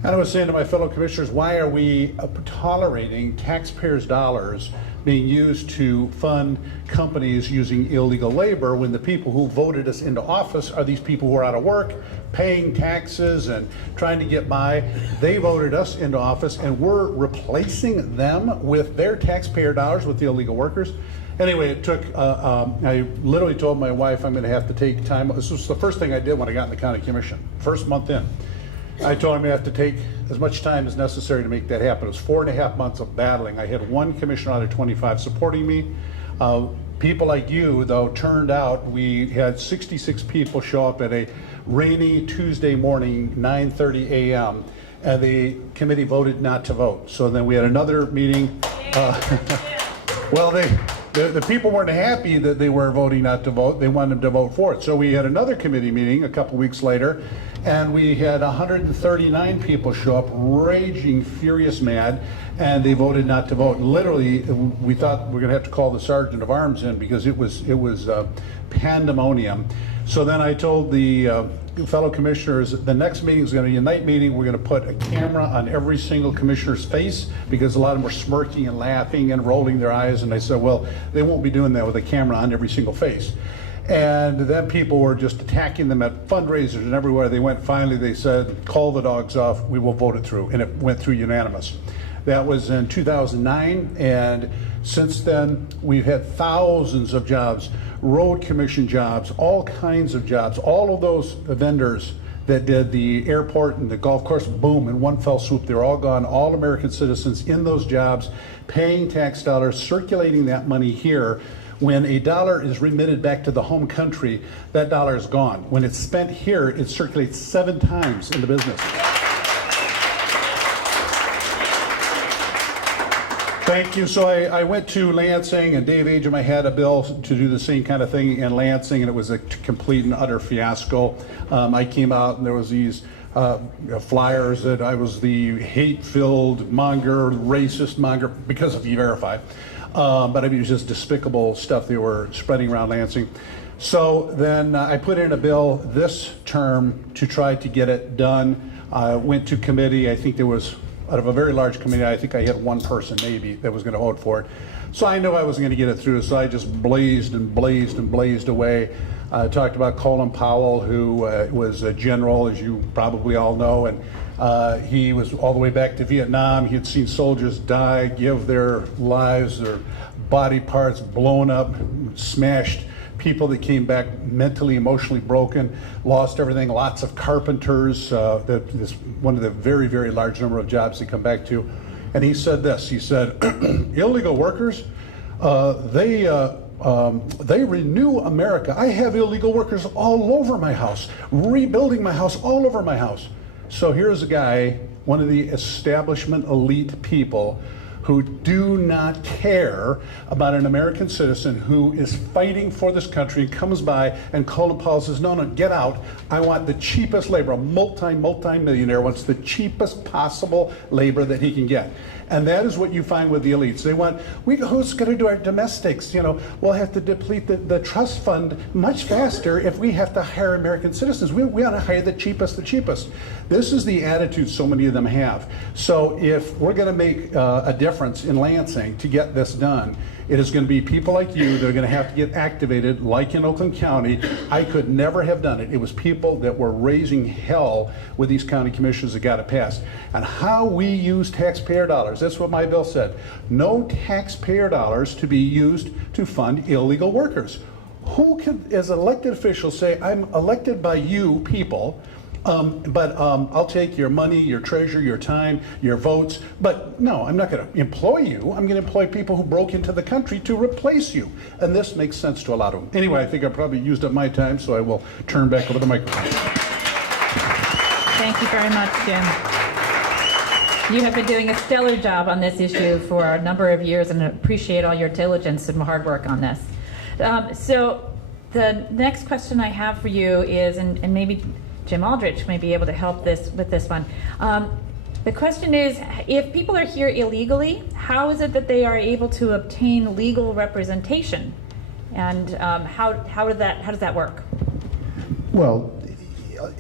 And I was saying to my fellow commissioners, why are we tolerating taxpayers' dollars being used to fund companies using illegal labor when the people who voted us into office are these people who are out of work, paying taxes and trying to get by? They voted us into office, and we're replacing them with their taxpayer dollars with the illegal workers. Anyway, it took, I literally told my wife I'm going to have to take time. This was the first thing I did when I got in the county commission, first month in. I told him I have to take as much time as necessary to make that happen. It was 4.5 months of battling. I had one commissioner out of 25 supporting me. People like you, though, turned out. We had 66 people show up at a rainy Tuesday morning, 9:30 a.m., and the committee voted not to vote. So then we had another meeting. Well, the people weren't happy that they were voting not to vote. They wanted them to vote for it. So we had another committee meeting a couple weeks later, and we had 139 people show up, raging, furious mad, and they voted not to vote. Literally, we thought we were going to have to call the sergeant of arms in because it was pandemonium. So then I told the fellow commissioners, the next meeting is going to be a night meeting. We're going to put a camera on every single commissioner's face because a lot of them were smirking and laughing and rolling their eyes. And I said, well, they won't be doing that with a camera on every single face. And then people were just attacking them at fundraisers and everywhere they went. Finally, they said, call the dogs off. We will vote it through. And it went through unanimous. That was in 2009. And Since then, we've had thousands of jobs, road commission jobs, all kinds of jobs. All of those vendors that did the airport and the golf course, boom, in one fell swoop, they're all gone. All American citizens in those jobs, paying tax dollars, circulating that money here. When a dollar is remitted back to the home country, that dollar is gone. When it's spent here, it circulates 7 times in the business. Thank you. So I went to Lansing, and Dave Agem, I had a bill to do the same kind of thing in Lansing, and it was a complete and utter fiasco. I came out, and there was these flyers that I was the hate-filled monger, racist monger, because of E-Verify. But I mean, it was just despicable stuff they were spreading around Lansing. So then I put in a bill this term to try to get it done. I went to committee. I think there was, out of a very large committee, I think I hit one person maybe that was going to vote for it. So I knew I wasn't going to get it through, so I just blazed and blazed and blazed away. I talked about Colin Powell, who was a general, as you probably all know, and he was all the way back to Vietnam. He had seen soldiers die, give their lives, their body parts blown up, smashed, people that came back mentally, emotionally broken, lost everything, lots of carpenters, this one of the very, very large number of jobs they come back to. And he said this, he said, illegal workers, they renew America. I have illegal workers all over my house, rebuilding my house all over my house. So here's a guy, one of the establishment elite people who do not care about an American citizen who is fighting for this country, comes by, and Colin Powell says, no, get out. I want the cheapest labor. A multi-millionaire wants the cheapest possible labor that he can get. And that is what you find with the elites. They want, who's going to do our domestics? You know, we'll have to deplete the trust fund much faster if we have to hire American citizens. We ought to hire the cheapest. This is the attitude so many of them have. So if we're going to make a difference in Lansing to get this done, it is going to be people like you that are going to have to get activated, like in Oakland County. I could never have done it. It was people that were raising hell with these county commissioners that got it passed. And how we use taxpayer dollars, that's what my bill said. No taxpayer dollars to be used to fund illegal workers. Who can, as elected officials, say, I'm elected by you people, but I'll take your money, your treasure, your time, your votes. But no, I'm not going to employ you. I'm going to employ people who broke into the country to replace you. And this makes sense to a lot of them. Anyway, I think I probably used up my time, so I will turn back over the microphone. Thank you very much, Jim. You have been doing a stellar job on this issue for a number of years, and I appreciate all your diligence and hard work on this. So the next question I have for you is, and maybe Jim Aldrich may be able to help with this one. The question is, if people are here illegally, how is it that they are able to obtain legal representation? And how does that work? Well,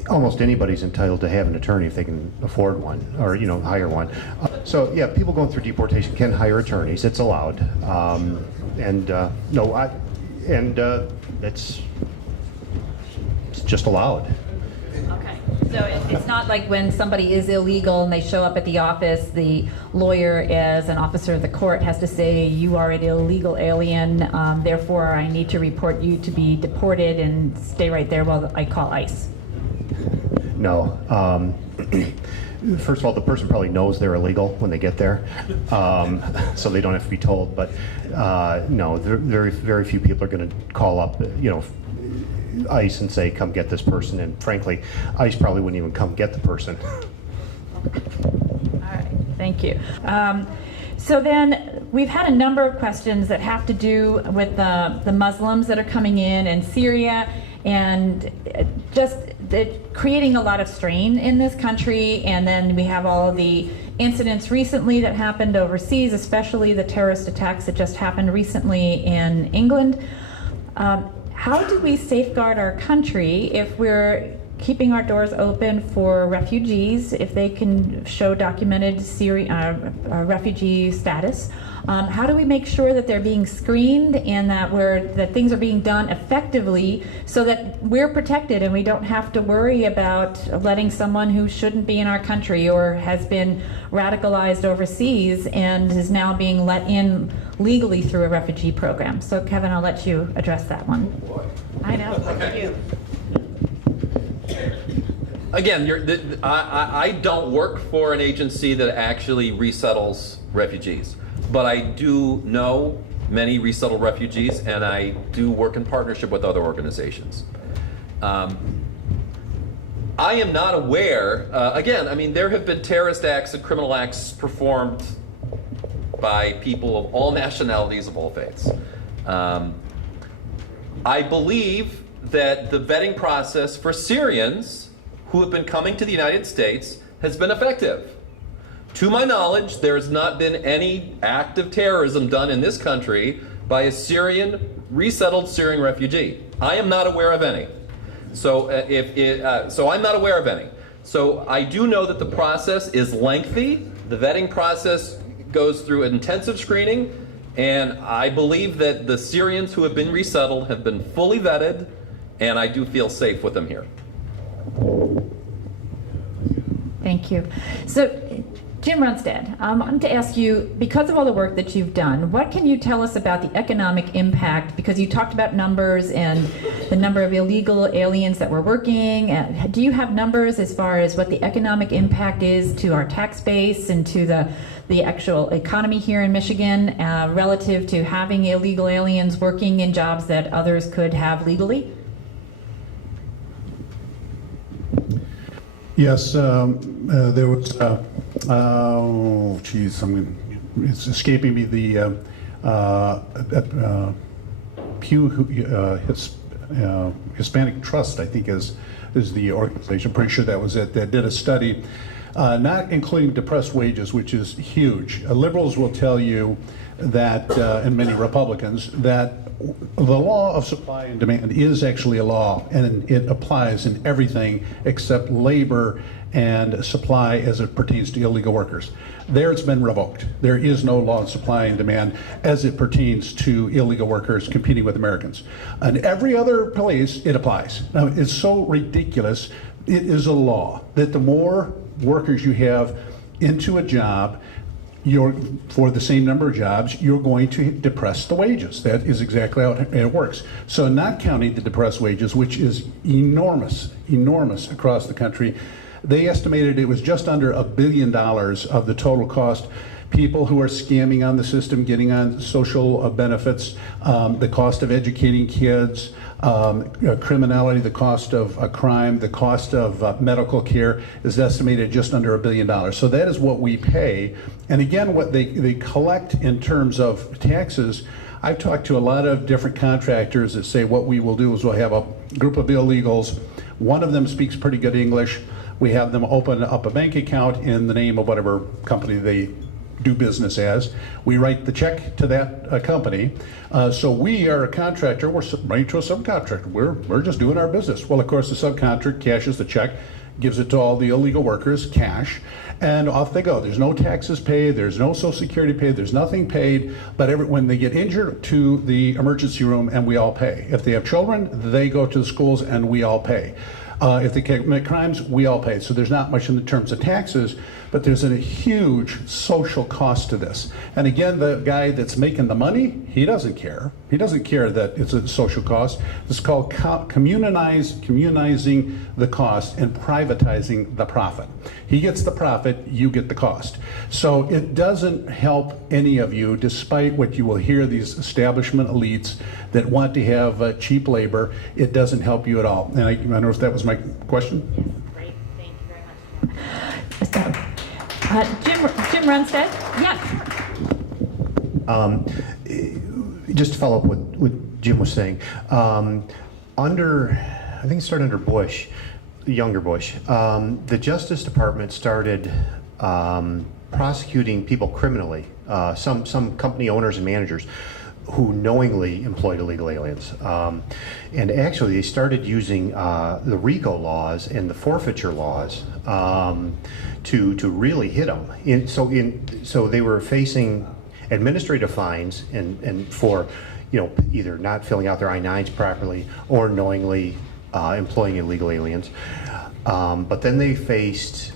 almost anybody's entitled to have an attorney if they can afford one, or hire one. So yeah, people going through deportation can hire attorneys. It's allowed, it's just allowed. Okay, so it's not like when somebody is illegal and they show up at the office, the lawyer, as an officer of the court, has to say, you are an illegal alien, therefore I need to report you to be deported and stay right there while I call ICE. No. First of all, the person probably knows they're illegal when they get there, so they don't have to be told. But no, very, very few people are going to call up, ICE and say, come get this person. And frankly, ICE probably wouldn't even come get the person. All right, thank you. So then we've had a number of questions that have to do with the Muslims that are coming in Syria, and just creating a lot of strain in this country. And then we have all of the incidents recently that happened overseas, especially the terrorist attacks that just happened recently in England. How do we safeguard our country if we're keeping our doors open for refugees, if they can show documented refugee status? How do we make sure that they're being screened and that things are being done effectively so that we're protected and we don't have to worry about letting someone who shouldn't be in our country or has been radicalized overseas and is now being let in legally through a refugee program. So Kevin, I'll let you address that one. I know, look at you. Again, I don't work for an agency that actually resettles refugees, but I do know many resettled refugees, and I do work in partnership with other organizations. I am not aware, again, I mean, there have been terrorist acts and criminal acts performed by people of all nationalities, of all faiths. I believe that the vetting process for Syrians who have been coming to the United States has been effective. To my knowledge, there has not been any act of terrorism done in this country by a resettled Syrian refugee. I am not aware of any. So I'm not aware of any. So I do know that the process is lengthy. The vetting process goes through intensive screening, and I believe that the Syrians who have been resettled have been fully vetted, and I do feel safe with them here. Thank you. So, Jim Runstad, I wanted to ask you, because of all the work that you've done, what can you tell us about the economic impact? Because you talked about numbers and the number of illegal aliens that were working. Do you have numbers as far as what the economic impact is to our tax base and to the actual economy here in Michigan relative to having illegal aliens working in jobs that others could have legally? Yes, there was, it's escaping me, the Pew Hispanic Trust, I think is the organization. I'm pretty sure that was it, that did a study, not including depressed wages, which is huge. Liberals will tell you that, and many Republicans, that the law of supply and demand is actually a law, and it applies in everything except labor and supply as it pertains to illegal workers. There it's been revoked. There is no law of supply and demand as it pertains to illegal workers competing with Americans. And every other place it applies. Now, it's so ridiculous. It is a law that the more workers you have into a job, for the same number of jobs, you're going to depress the wages. That is exactly how it works. So not counting the depressed wages, which is enormous across the country, they estimated it was just under $1 billion of the total cost. People who are scamming on the system, getting on social benefits, the cost of educating kids, criminality, the cost of crime, the cost of medical care is estimated just under $1 billion. So that is what we pay. And again, what they collect in terms of taxes, I've talked to a lot of different contractors that say what we will do is we'll have a group of illegals. One of them speaks pretty good English. We have them open up a bank account in the name of whatever company they do business as. We write the check to that company. So we are a contractor. We're writing to a subcontractor. We're just doing our business. Well, of course, the subcontractor cashes the check, gives it to all the illegal workers, cash, and off they go. There's no taxes paid. There's no Social Security paid. There's nothing paid. But when they get injured, to the emergency room, and we all pay. If they have children, they go to the schools, and we all pay. If they commit crimes, we all pay. So there's not much in the terms of taxes, but there's a huge social cost to this. And again, the guy that's making the money, he doesn't care. He doesn't care that it's a social cost. It's called communizing the cost and privatizing the profit. He gets the profit, you get the cost. So it doesn't help any of you, despite what you will hear these establishment elites that want to have cheap labor. It doesn't help you at all. And I don't know if that was my question. Great, thank you very much. Jim Runstad? Yeah. Just to follow up what Jim was saying, I think it started under Bush, younger Bush, the Justice Department started prosecuting people criminally, some company owners and managers who knowingly employed illegal aliens. And actually they started using the RICO laws and the forfeiture laws to really hit them. So they were facing administrative fines and for either not filling out their I-9s properly or knowingly employing illegal aliens. But then they faced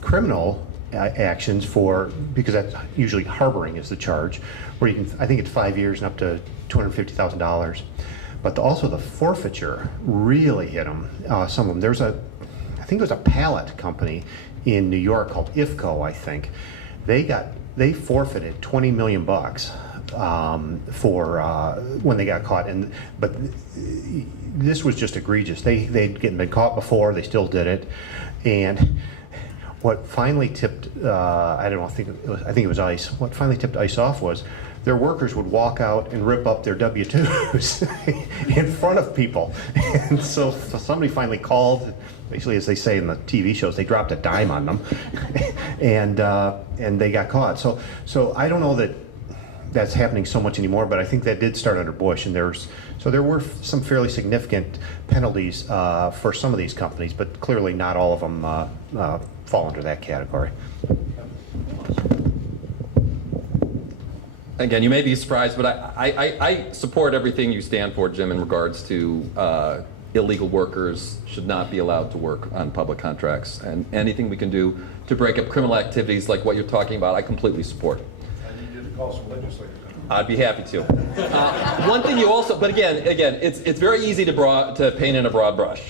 criminal actions for, because that's usually harboring is the charge, where you can, I think it's 5 years and up to $250,000. But also the forfeiture really hit them. Some of them. I think there's a pallet company in New York called IFCO, I think. They forfeited $20 million for when they got caught. But this was just egregious. They'd been caught before. They still did it. And what finally tipped, I think it was ICE. What finally tipped ICE off was their workers would walk out and rip up their W-2s in front of people. And so somebody finally called, basically, as they say in the TV shows, they dropped a dime on them, and they got caught. So I don't know that that's happening so much anymore, but I think that did start under Bush, and there were some fairly significant penalties for some of these companies, but clearly not all of them fall under that category. Again, you may be surprised, but I support everything you stand for, Jim, in regards to illegal workers should not be allowed to work on public contracts. And anything we can do to break up criminal activities like what you're talking about, I completely support. I need you to call some legislators. I'd be happy to. One thing you also, but again, it's very easy to paint in a broad brush.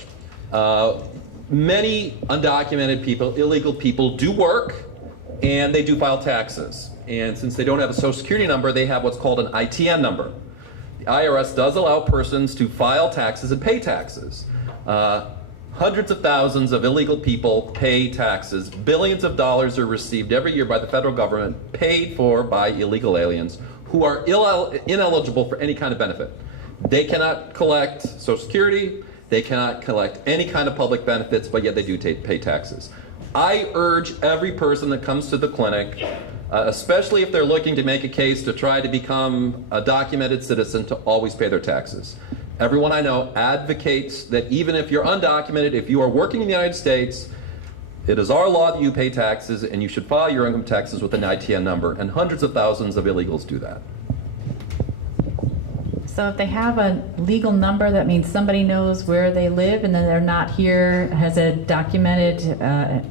Many undocumented people, illegal people, do work, and they do file taxes. And since they don't have a Social Security number, they have what's called an ITN number. The IRS does allow persons to file taxes and pay taxes. Hundreds of thousands of illegal people pay taxes. Billions of dollars are received every year by the federal government, paid for by illegal aliens who are ineligible for any kind of benefit. They cannot collect Social Security, they cannot collect any kind of public benefits, but yet they do pay taxes. I urge every person that comes to the clinic, especially if they're looking to make a case to try to become a documented citizen, to always pay their taxes. Everyone I know advocates that even if you're undocumented, if you are working in the United States, it is our law that you pay taxes, and you should file your income taxes with an ITN number, and hundreds of thousands of illegals do that. So if they have a legal number, that means somebody knows where they live, and then they're not here as a documented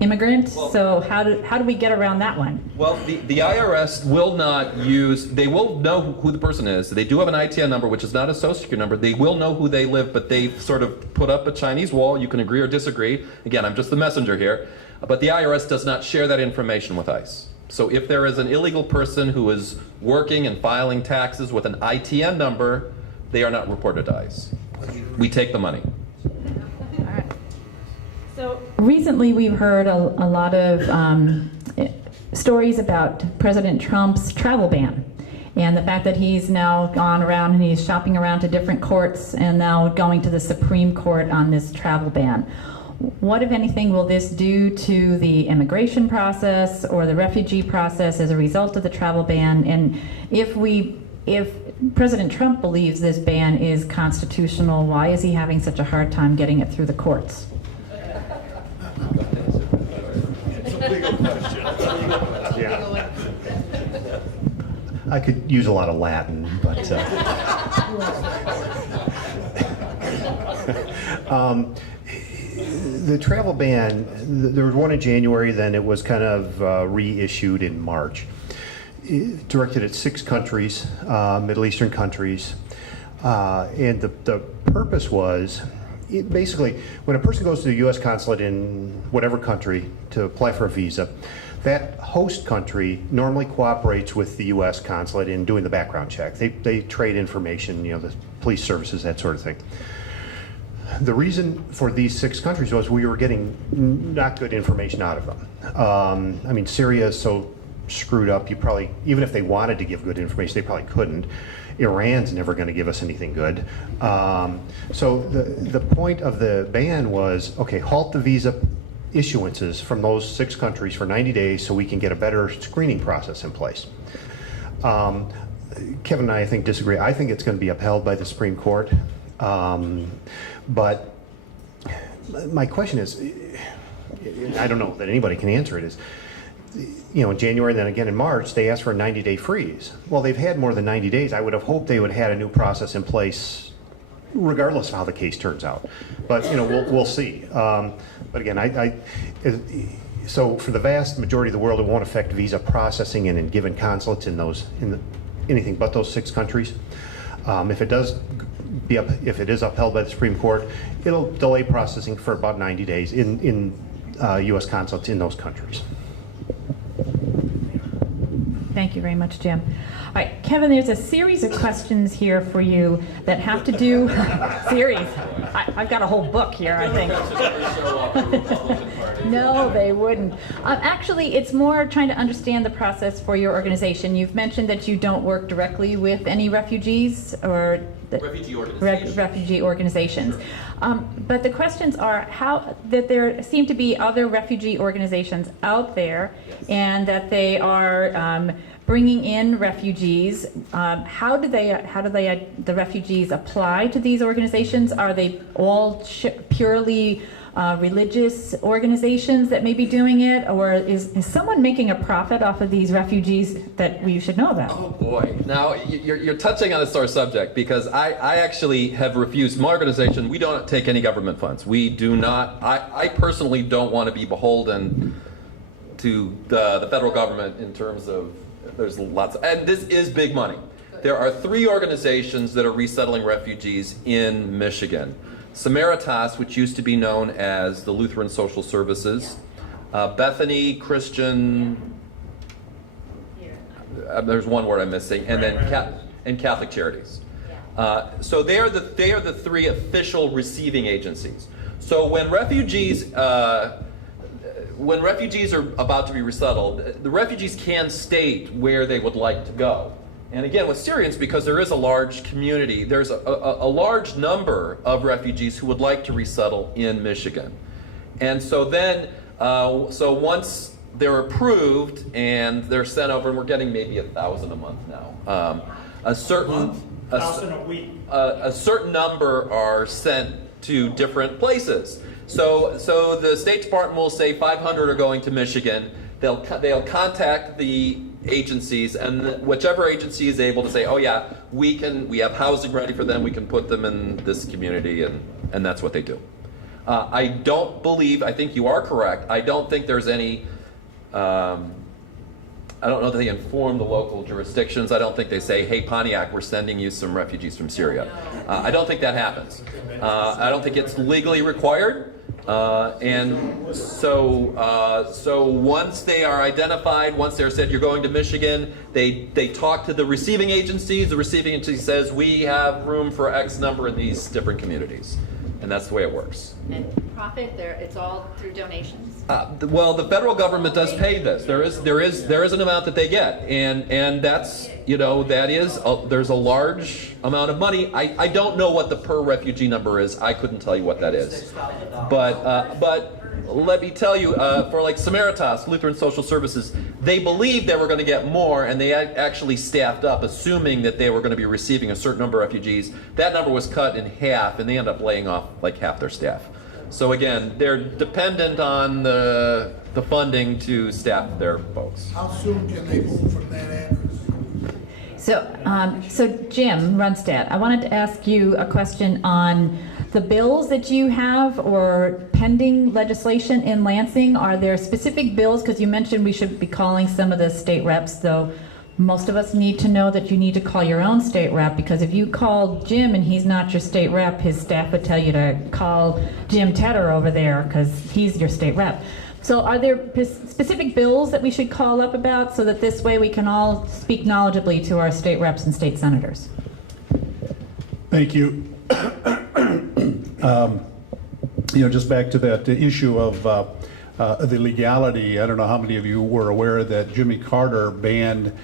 immigrant. Well, so how do we get around that one? Well, the IRS will not use, they will know who the person is. They do have an ITN number, which is not a Social Security number. They will know who they live, but they sort of put up a Chinese wall. You can agree or disagree. Again, I'm just the messenger here. But the IRS does not share that information with ICE. So if there is an illegal person who is working and filing taxes with an ITN number, they are not reported to ICE. We take the money. So recently we've heard a lot of stories about President Trump's travel ban and the fact that he's now gone around and he's shopping around to different courts and now going to the Supreme Court on this travel ban. What, if anything, will this do to the immigration process or the refugee process as a result of the travel ban? And if President Trump believes this ban is constitutional, why is he having such a hard time getting it through the courts? It's a legal question. Yeah. I could use a lot of Latin, but the travel ban, there was one in January, then it was kind of reissued in March. Directed at 6 countries, Middle Eastern countries, and the purpose was, basically, when a person goes to the U.S. consulate in whatever country to apply for a visa, that host country normally cooperates with the U.S. consulate in doing the background check. They trade information, the police services, that sort of thing. The reason for these 6 countries was we were getting not good information out of them. I mean, Syria is so screwed up, you probably, even if they wanted to give good information, they probably couldn't. Iran's never going to give us anything good. So the point of the ban was, okay, halt the visa issuances from those 6 countries for 90 days so we can get a better screening process in place. Kevin and I think disagree. I think it's going to be upheld by the Supreme Court. But my question is, I don't know that anybody can answer it, is, in January, then again in March, they asked for a 90-day freeze. Well, they've had more than 90 days. I would have hoped they would have had a new process in place regardless of how the case turns out. But, we'll see. But again, So for the vast majority of the world, it won't affect visa processing in given consulates in anything but those 6 countries. If it is upheld by the Supreme Court, it'll delay processing for about 90 days in U.S. consulates in those countries. Thank you very much, Jim. All right, Kevin, there's a series of questions here for you that have to do, series. I've got a whole book here, I think. No, they wouldn't. Actually, it's more trying to understand the process for your organization. You've mentioned that you don't work directly with any refugees or refugee organizations. But the questions are that there seem to be other refugee organizations out there, and that they are bringing in refugees. How do the refugees apply to these organizations? Are they all purely religious organizations that may be doing it, or is someone making a profit off of these refugees that we should know about? Oh boy, now you're touching on a sore subject, because I actually have refused. My organization, we don't take any government funds. We do not, I personally don't want to be beholden to the federal government in terms of, there's lots, and this is big money. There are 3 organizations that are resettling refugees in Michigan. Samaritas, which used to be known as the Lutheran Social Services, Bethany Christian, there's one word I'm missing, and then Catholic Charities. So they are the 3 official receiving agencies. So when refugees are about to be resettled, the refugees can state where they would like to go. And again, with Syrians, because there is a large community, there's a large number of refugees who would like to resettle in Michigan. And so then, so once they're approved and they're sent over, and we're getting maybe 1,000 a month now. A certain number are sent to different places. So the State Department will say 500 are going to Michigan. They'll contact the agencies, and whichever agency is able to say, oh yeah, we have housing ready for them, we can put them in this community, and that's what they do. I think you are correct. I don't think there's any, I don't know that they inform the local jurisdictions. I don't think they say, hey Pontiac, we're sending you some refugees from Syria. I don't think that happens. I don't think it's legally required. And so once they are identified, once they're said you're going to Michigan, they talk to the receiving agencies. The receiving agency says we have room for X number in these different communities, and that's the way it works. And profit there, it's all through donations. Well, the federal government does pay this. There is an amount that they get, and that's, there's a large amount of money. I don't know what the per refugee number is. I couldn't tell you what that is, but let me tell you, for like Samaritas, Lutheran Social Services, they believed they were going to get more, and they actually staffed up, assuming that they were going to be receiving a certain number of refugees. That number was cut in half, and they ended up laying off like half their staff. So again, they're dependent on the funding to staff their folks. How soon can they move from that address? So Jim Runstad, I wanted to ask you a question on the bills that you have or pending legislation in Lansing. Are there specific bills? Because you mentioned we should be calling some of the state reps, though most of us need to know that you need to call your own state rep, because if you call Jim and he's not your state rep, his staff would tell you to call Jim Tedder over there because he's your state rep. So are there specific bills that we should call up about so that this way we can all speak knowledgeably to our state reps and state senators? Thank you. Just back to that issue of the legality, I don't know how many of you were aware that Jimmy Carter banned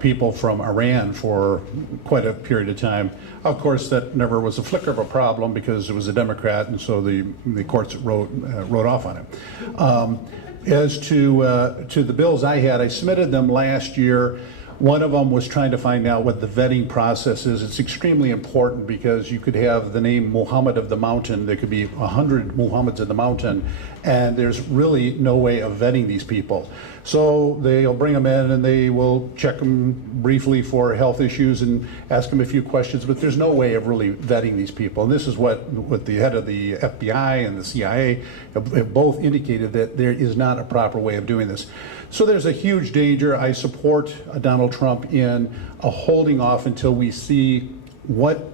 people from Iran for quite a period of time. Of course, that never was a flicker of a problem because it was a Democrat, and so the courts wrote off on it. As to the bills I had, I submitted them last year One of them was trying to find out what the vetting process is. It's extremely important because you could have the name Muhammad of the Mountain. There could be 100 Muhammads in the mountain, and there's really no way of vetting these people. So they'll bring them in and they will check them briefly for health issues and ask them a few questions, but there's no way of really vetting these people. And this is what the head of the FBI and the CIA have both indicated, that there is not a proper way of doing this. So there's a huge danger. I support Donald Trump in holding off until we see what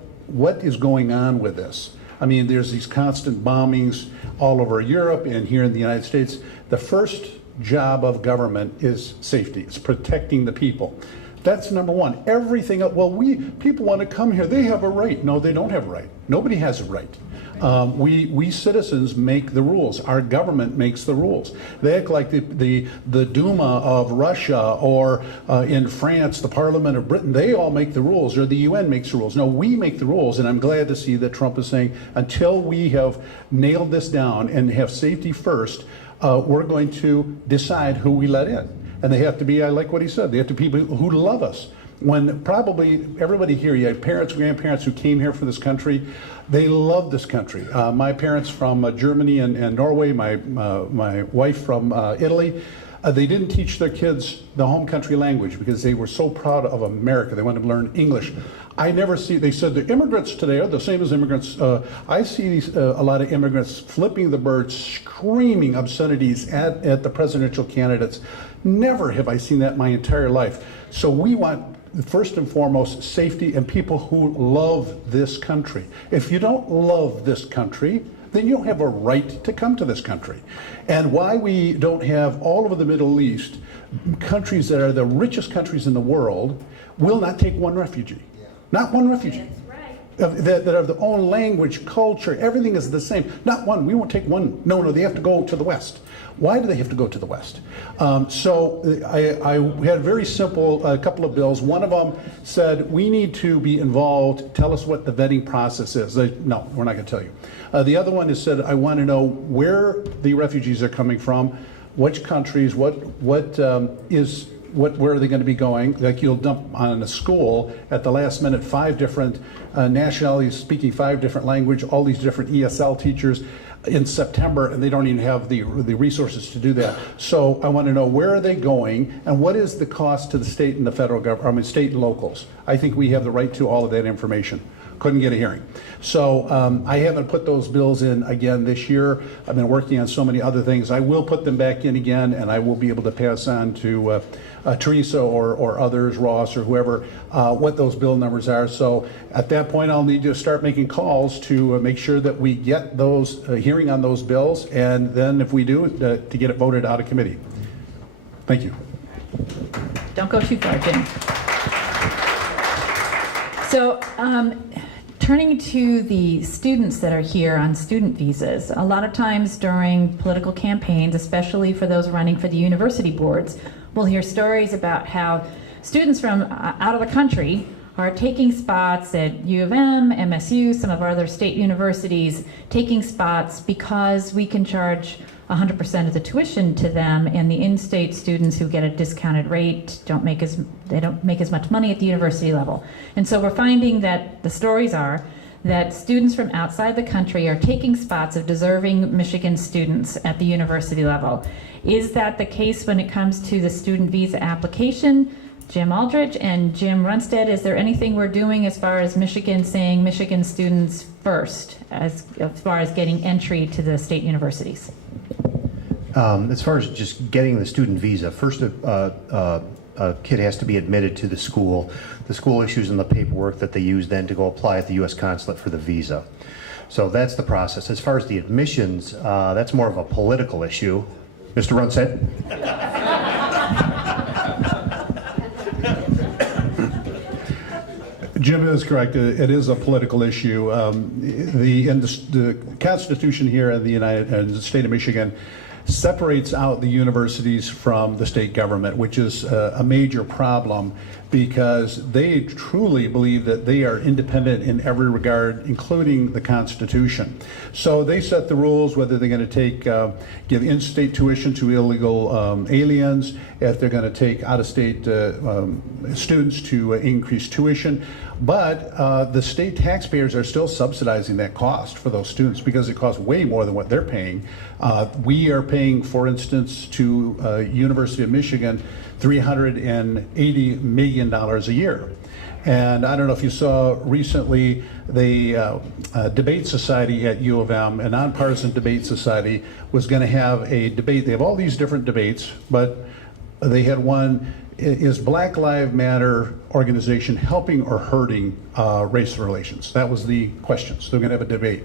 is going on with this. I mean, there's these constant bombings all over Europe and here in the United States. The first job of government is safety. It's protecting the people. That's number one. Everything else, well, people want to come here. They have a right. No, they don't have a right. Nobody has a right. We citizens make the rules. Our government makes the rules. They act like the Duma of Russia, or in France, the Parliament of Britain. They all make the rules, or the UN makes the rules. No, we make the rules, and I'm glad to see that Trump is saying, until we have nailed this down and have safety first, we're going to decide who we let in. And they have to be, I like what he said, they have to be people who love us. When probably everybody here, you had parents, grandparents who came here for this country, they love this country. My parents from Germany and Norway, my wife from Italy, they didn't teach their kids the home country language because they were so proud of America. They wanted to learn English. I never see, they said the immigrants today are the same as immigrants. I see a lot of immigrants flipping the bird, screaming obscenities at the presidential candidates. Never have I seen that my entire life. So we want, first and foremost, safety and people who love this country. If you don't love this country, then you don't have a right to come to this country. And why we don't have all over the Middle East, countries that are the richest countries in the world, will not take one refugee. Not one refugee. That have their own language, culture, everything is the same. Not one. We won't take one. No, they have to go to the West. Why do they have to go to the West? So I had a very simple couple of bills. One of them said we need to be involved. Tell us what the vetting process is. No, we're not going to tell you. The other one is said I want to know where the refugees are coming from, which countries, where are they going to be going? Like you'll dump on a school at the last minute 5 different nationalities speaking 5 different languages, all these different ESL teachers in September, and they don't even have the resources to do that. So I want to know where are they going, and what is the cost to the state and the federal government, I mean state and locals. I think we have the right to all of that information. Couldn't get a hearing. So I haven't put those bills in again this year. I've been working on so many other things. I will put them back in again, and I will be able to pass on to Teresa or others, Ross or whoever, what those bill numbers are. So at that point, I'll need to start making calls to make sure that we get those hearing on those bills, and then if we do, to get it voted out of committee. Thank you. Don't go too far, Jim. So turning to the students that are here on student visas, a lot of times during political campaigns, especially for those running for the university boards, we'll hear stories about how students from out of the country are taking spots at U of M, MSU, some of our other state universities, taking spots because we can charge 100% of the tuition to them, and the in-state students who get a discounted rate don't make as much money at the university level. And so we're finding that the stories are that students from outside the country are taking spots of deserving Michigan students at the university level. Is that the case when it comes to the student visa application? Jim Aldridge and Jim Runstead, is there anything we're doing as far as Michigan saying Michigan students first as far as getting entry to the state universities? As far as just getting the student visa, first a kid has to be admitted to the school. The school issues them the paperwork that they use then to go apply at the U.S. consulate for the visa. So that's the process. As far as the admissions, that's more of a political issue. Mr. Runstead? Jim is correct. It is a political issue. The Constitution here in the state of Michigan separates out the universities from the state government, which is a major problem because they truly believe that they are independent in every regard, including the Constitution. So they set the rules, whether they're going to give in-state tuition to illegal aliens, if they're going to take out-of-state students to increase tuition. But the state taxpayers are still subsidizing that cost for those students because it costs way more than what they're paying. We are paying, for instance, to University of Michigan, $380 million a year. And I don't know if you saw recently the debate society at U of M, a nonpartisan debate society, was going to have a debate. They have all these different debates, but they had one, is Black Lives Matter organization helping or hurting race relations? That was the question. So they're going to have a debate.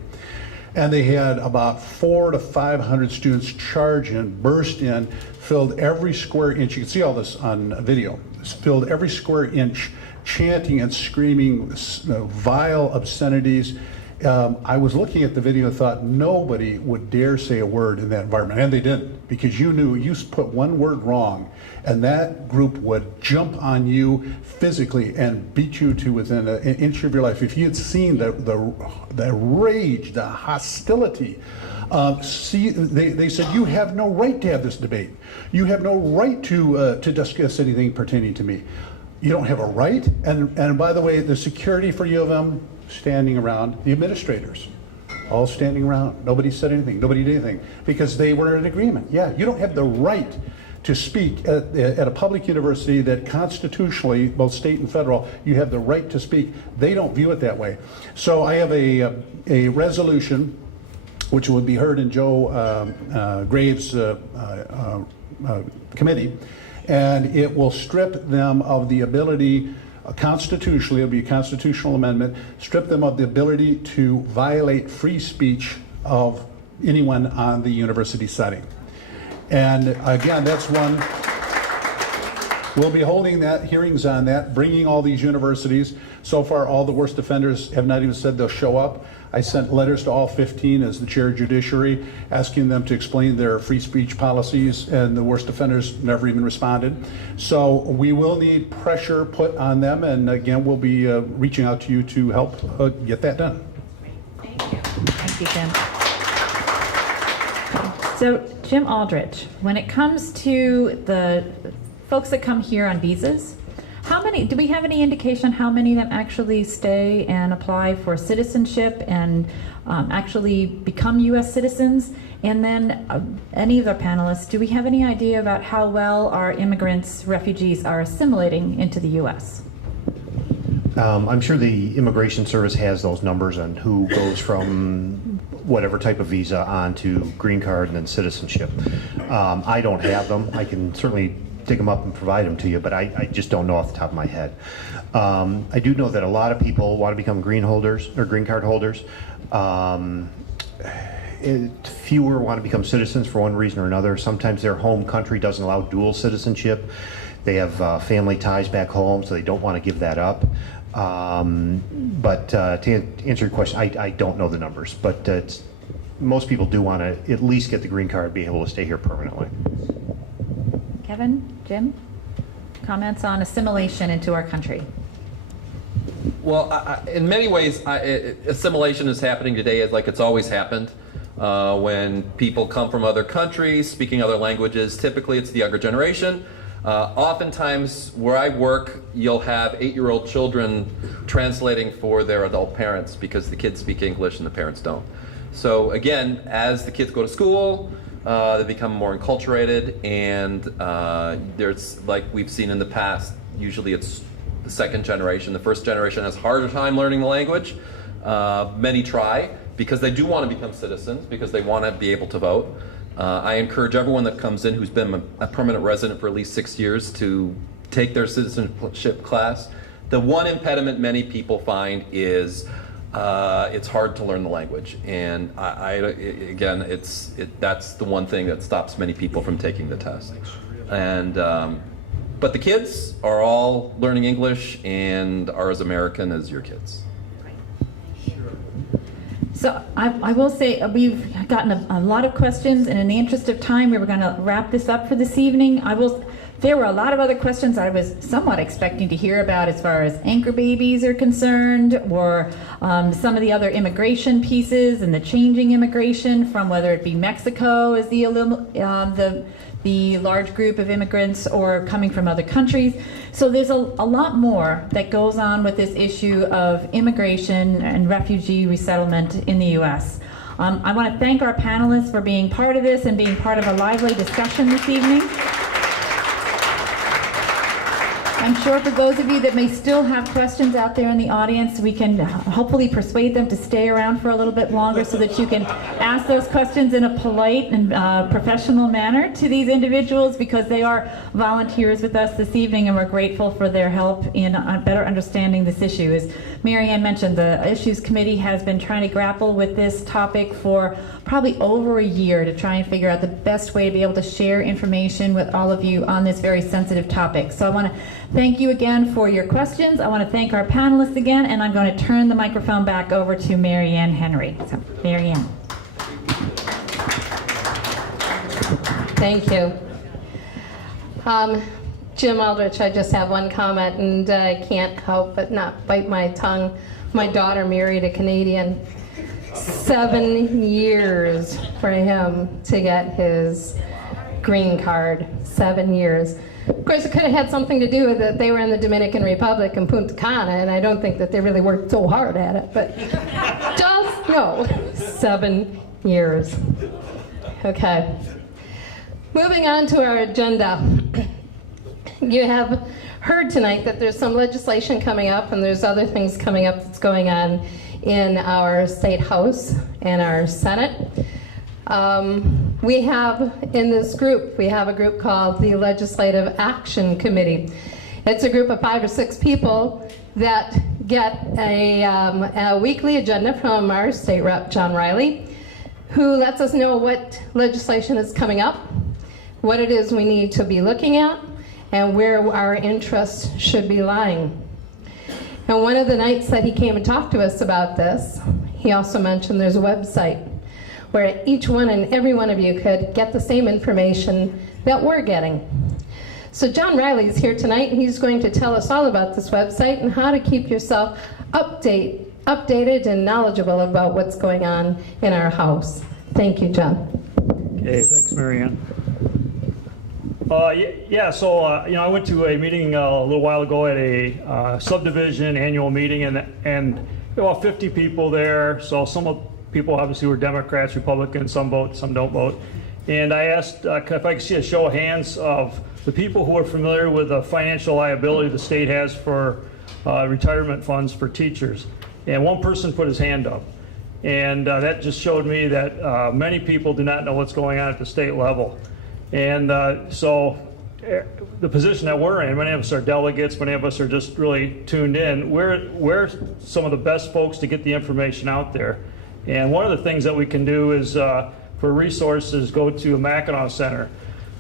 And they had about 400 to 500 students charge in, burst in, filled every square inch. You can see all this on video. Filled every square inch, chanting and screaming vile obscenities. I was looking at the video and thought nobody would dare say a word in that environment. And they didn't, because you knew you put one word wrong and that group would jump on you physically and beat you to within an inch of your life. If you had seen the rage, the hostility, they said, you have no right to have this debate. You have no right to discuss anything pertaining to me. You don't have a right. And by the way, the security for U of M standing around, the administrators all standing around. Nobody said anything. Nobody did anything because they were in agreement. Yeah, you don't have the right to speak at a public university that constitutionally, both state and federal, you have the right to speak. They don't view it that way. So I have a resolution which will be heard in Joe Graves' committee, and it will strip them of the ability, constitutionally, it'll be a constitutional amendment, strip them of the ability to violate free speech of anyone on the university setting. And again, that's one, we'll be holding hearings on that, bringing all these universities. So far, all the worst offenders have not even said they'll show up. I sent letters to all 15 as the chair of judiciary, asking them to explain their free speech policies, and the worst offenders never even responded. So we will need pressure put on them, and again, we'll be reaching out to you to help get that done. Thank you. Thank you, Jim. So, Jim Aldrich, when it comes to the folks that come here on visas, do we have any indication how many of them actually stay and apply for citizenship and actually become U.S. citizens? And then any of the panelists, do we have any idea about how well our immigrants, refugees are assimilating into the U.S.? I'm sure the Immigration Service has those numbers on who goes from whatever type of visa on to green card and then citizenship. I don't have them. I can certainly dig them up and provide them to you, but I just don't know off the top of my head. I do know that a lot of people want to become green card holders. Fewer want to become citizens for one reason or another. Sometimes their home country doesn't allow dual citizenship. They have family ties back home, so they don't want to give that up. But to answer your question, I don't know the numbers, but most people do want to at least get the green card, be able to stay here permanently. Kevin, Jim, comments on assimilation into our country? Well, in many ways, assimilation is happening today like it's always happened. When people come from other countries, speaking other languages, typically it's the younger generation. Oftentimes, where I work, you'll have 8-year-old children translating for their adult parents because the kids speak English and the parents don't. So again, as the kids go to school, they become more enculturated, and there's, like we've seen in the past, usually it's the second generation. The first generation has a harder time learning the language. Many try because they do want to become citizens, because they want to be able to vote. I encourage everyone that comes in who's been a permanent resident for at least 6 years to take their citizenship class. The one impediment many people find is it's hard to learn the language, and that's the one thing that stops many people from taking the test. And but the kids are all learning English and are as American as your kids. So I will say we've gotten a lot of questions, and in the interest of time, we were going to wrap this up for this evening. There were a lot of other questions I was somewhat expecting to hear about as far as anchor babies are concerned, or some of the other immigration pieces and the changing immigration from whether it be Mexico as the large group of immigrants or coming from other countries. So there's a lot more that goes on with this issue of immigration and refugee resettlement in the U.S. I want to thank our panelists for being part of this and being part of a lively discussion this evening. I'm sure for those of you that may still have questions out there in the audience, we can hopefully persuade them to stay around for a little bit longer so that you can ask those questions in a polite and professional manner to these individuals, because they are volunteers with us this evening and we're grateful for their help in better understanding this issue. As Mary Ann mentioned, the Issues Committee has been trying to grapple with this topic for probably over a year to try and figure out the best way to be able to share information with all of you on this very sensitive topic. So I want to thank you again for your questions. I want to thank our panelists again, and I'm going to turn the microphone back over to Mary Ann Henry. So, Mary Ann. Thank you. Jim Aldrich, I just have one comment, and I can't help but not bite my tongue. My daughter married a Canadian. 7 years for him to get his green card. 7 years. Of course, it could have had something to do with it. They were in the Dominican Republic and Punta Cana, and I don't think that they really worked so hard at it, but just know, 7 years. Okay. Moving on to our agenda. You have heard tonight that there's some legislation coming up, and there's other things coming up that's going on in our State House and our Senate. We have in this group, we have a group called the Legislative Action Committee. It's a group of 5 or 6 people that get a weekly agenda from our state rep, John Riley, who lets us know what legislation is coming up, what it is we need to be looking at, and where our interests should be lying. And one of the nights that he came and talked to us about this, he also mentioned there's a website where each one and every one of you could get the same information that we're getting. So John Riley's here tonight, and he's going to tell us all about this website and how to keep yourself updated and knowledgeable about what's going on in our House. Thank you, John. Okay, thanks, Mary Ann. I went to a meeting a little while ago at a subdivision annual meeting, and there were 50 people there. So some of people obviously were Democrats, Republicans, some vote, some don't vote. And I asked if I could see a show of hands of the people who are familiar with the financial liability the state has for retirement funds for teachers. And one person put his hand up. And that just showed me that many people do not know what's going on at the state level. And so the position that we're in, many of us are delegates, many of us are just really tuned in. We're some of the best folks to get the information out there. And one of the things that we can do is, for resources, go to a Mackinac Center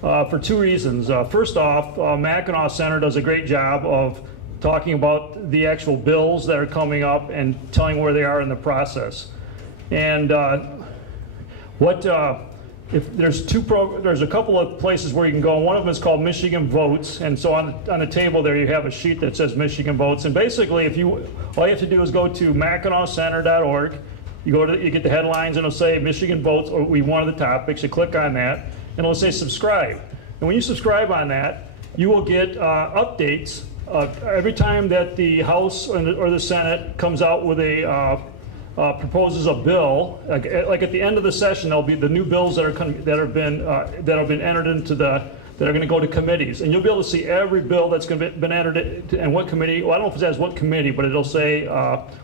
for 2 reasons. First off, Mackinac Center does a great job of talking about the actual bills that are coming up and telling where they are in the process. And if there's there's a couple of places where you can go. One of them is called Michigan Votes, and so on the table there you have a sheet that says Michigan Votes. And basically, all you have to do is go to MackinacCenter.org. You get the headlines, and it'll say Michigan Votes, or one of the topics. You click on that, and it'll say subscribe. And when you subscribe on that, you will get updates every time that the House or the Senate comes out with proposes a bill. Like at the end of the session, there'll be the new bills that have been entered into that are going to go to committees, and you'll be able to see every bill that's been entered and what committee. Well, I don't know if it says what committee, but it'll say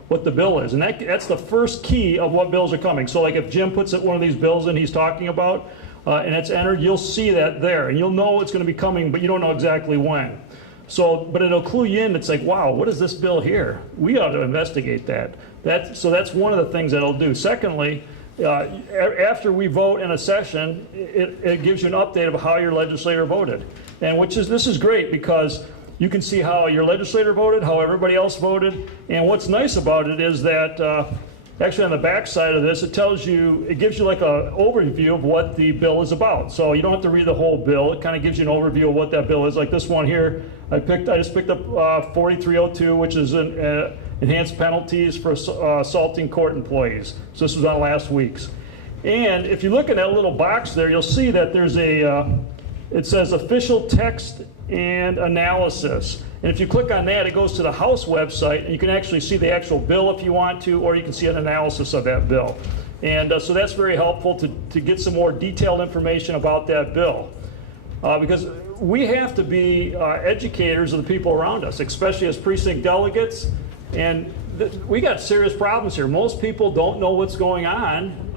what the bill is, and that's the first key of what bills are coming. So, like if Jim puts one of these bills in he's talking about, and it's entered, you'll see that there, and you'll know it's going to be coming, but you don't know exactly when. So, but it'll clue you in. It's like, wow, what is this bill here? We ought to investigate that. So that's one of the things that it'll do. Secondly, after we vote in a session, it gives you an update of how your legislator voted, and this is great because you can see how your legislator voted, how everybody else voted, and what's nice about it is that actually on the back side of this, it tells you, it gives you like an overview of what the bill is about. So you don't have to read the whole bill. It kind of gives you an overview of what that bill is. Like this one here, I just picked up 4302, which is enhanced penalties for assaulting court employees. So this was on last week's. And if you look in that little box there, you'll see that there's it says official text and analysis. And if you click on that, it goes to the House website, and you can actually see the actual bill if you want to, or you can see an analysis of that bill. And so that's very helpful to get some more detailed information about that bill. Because we have to be educators of the people around us, especially as precinct delegates. And we got serious problems here. Most people don't know what's going on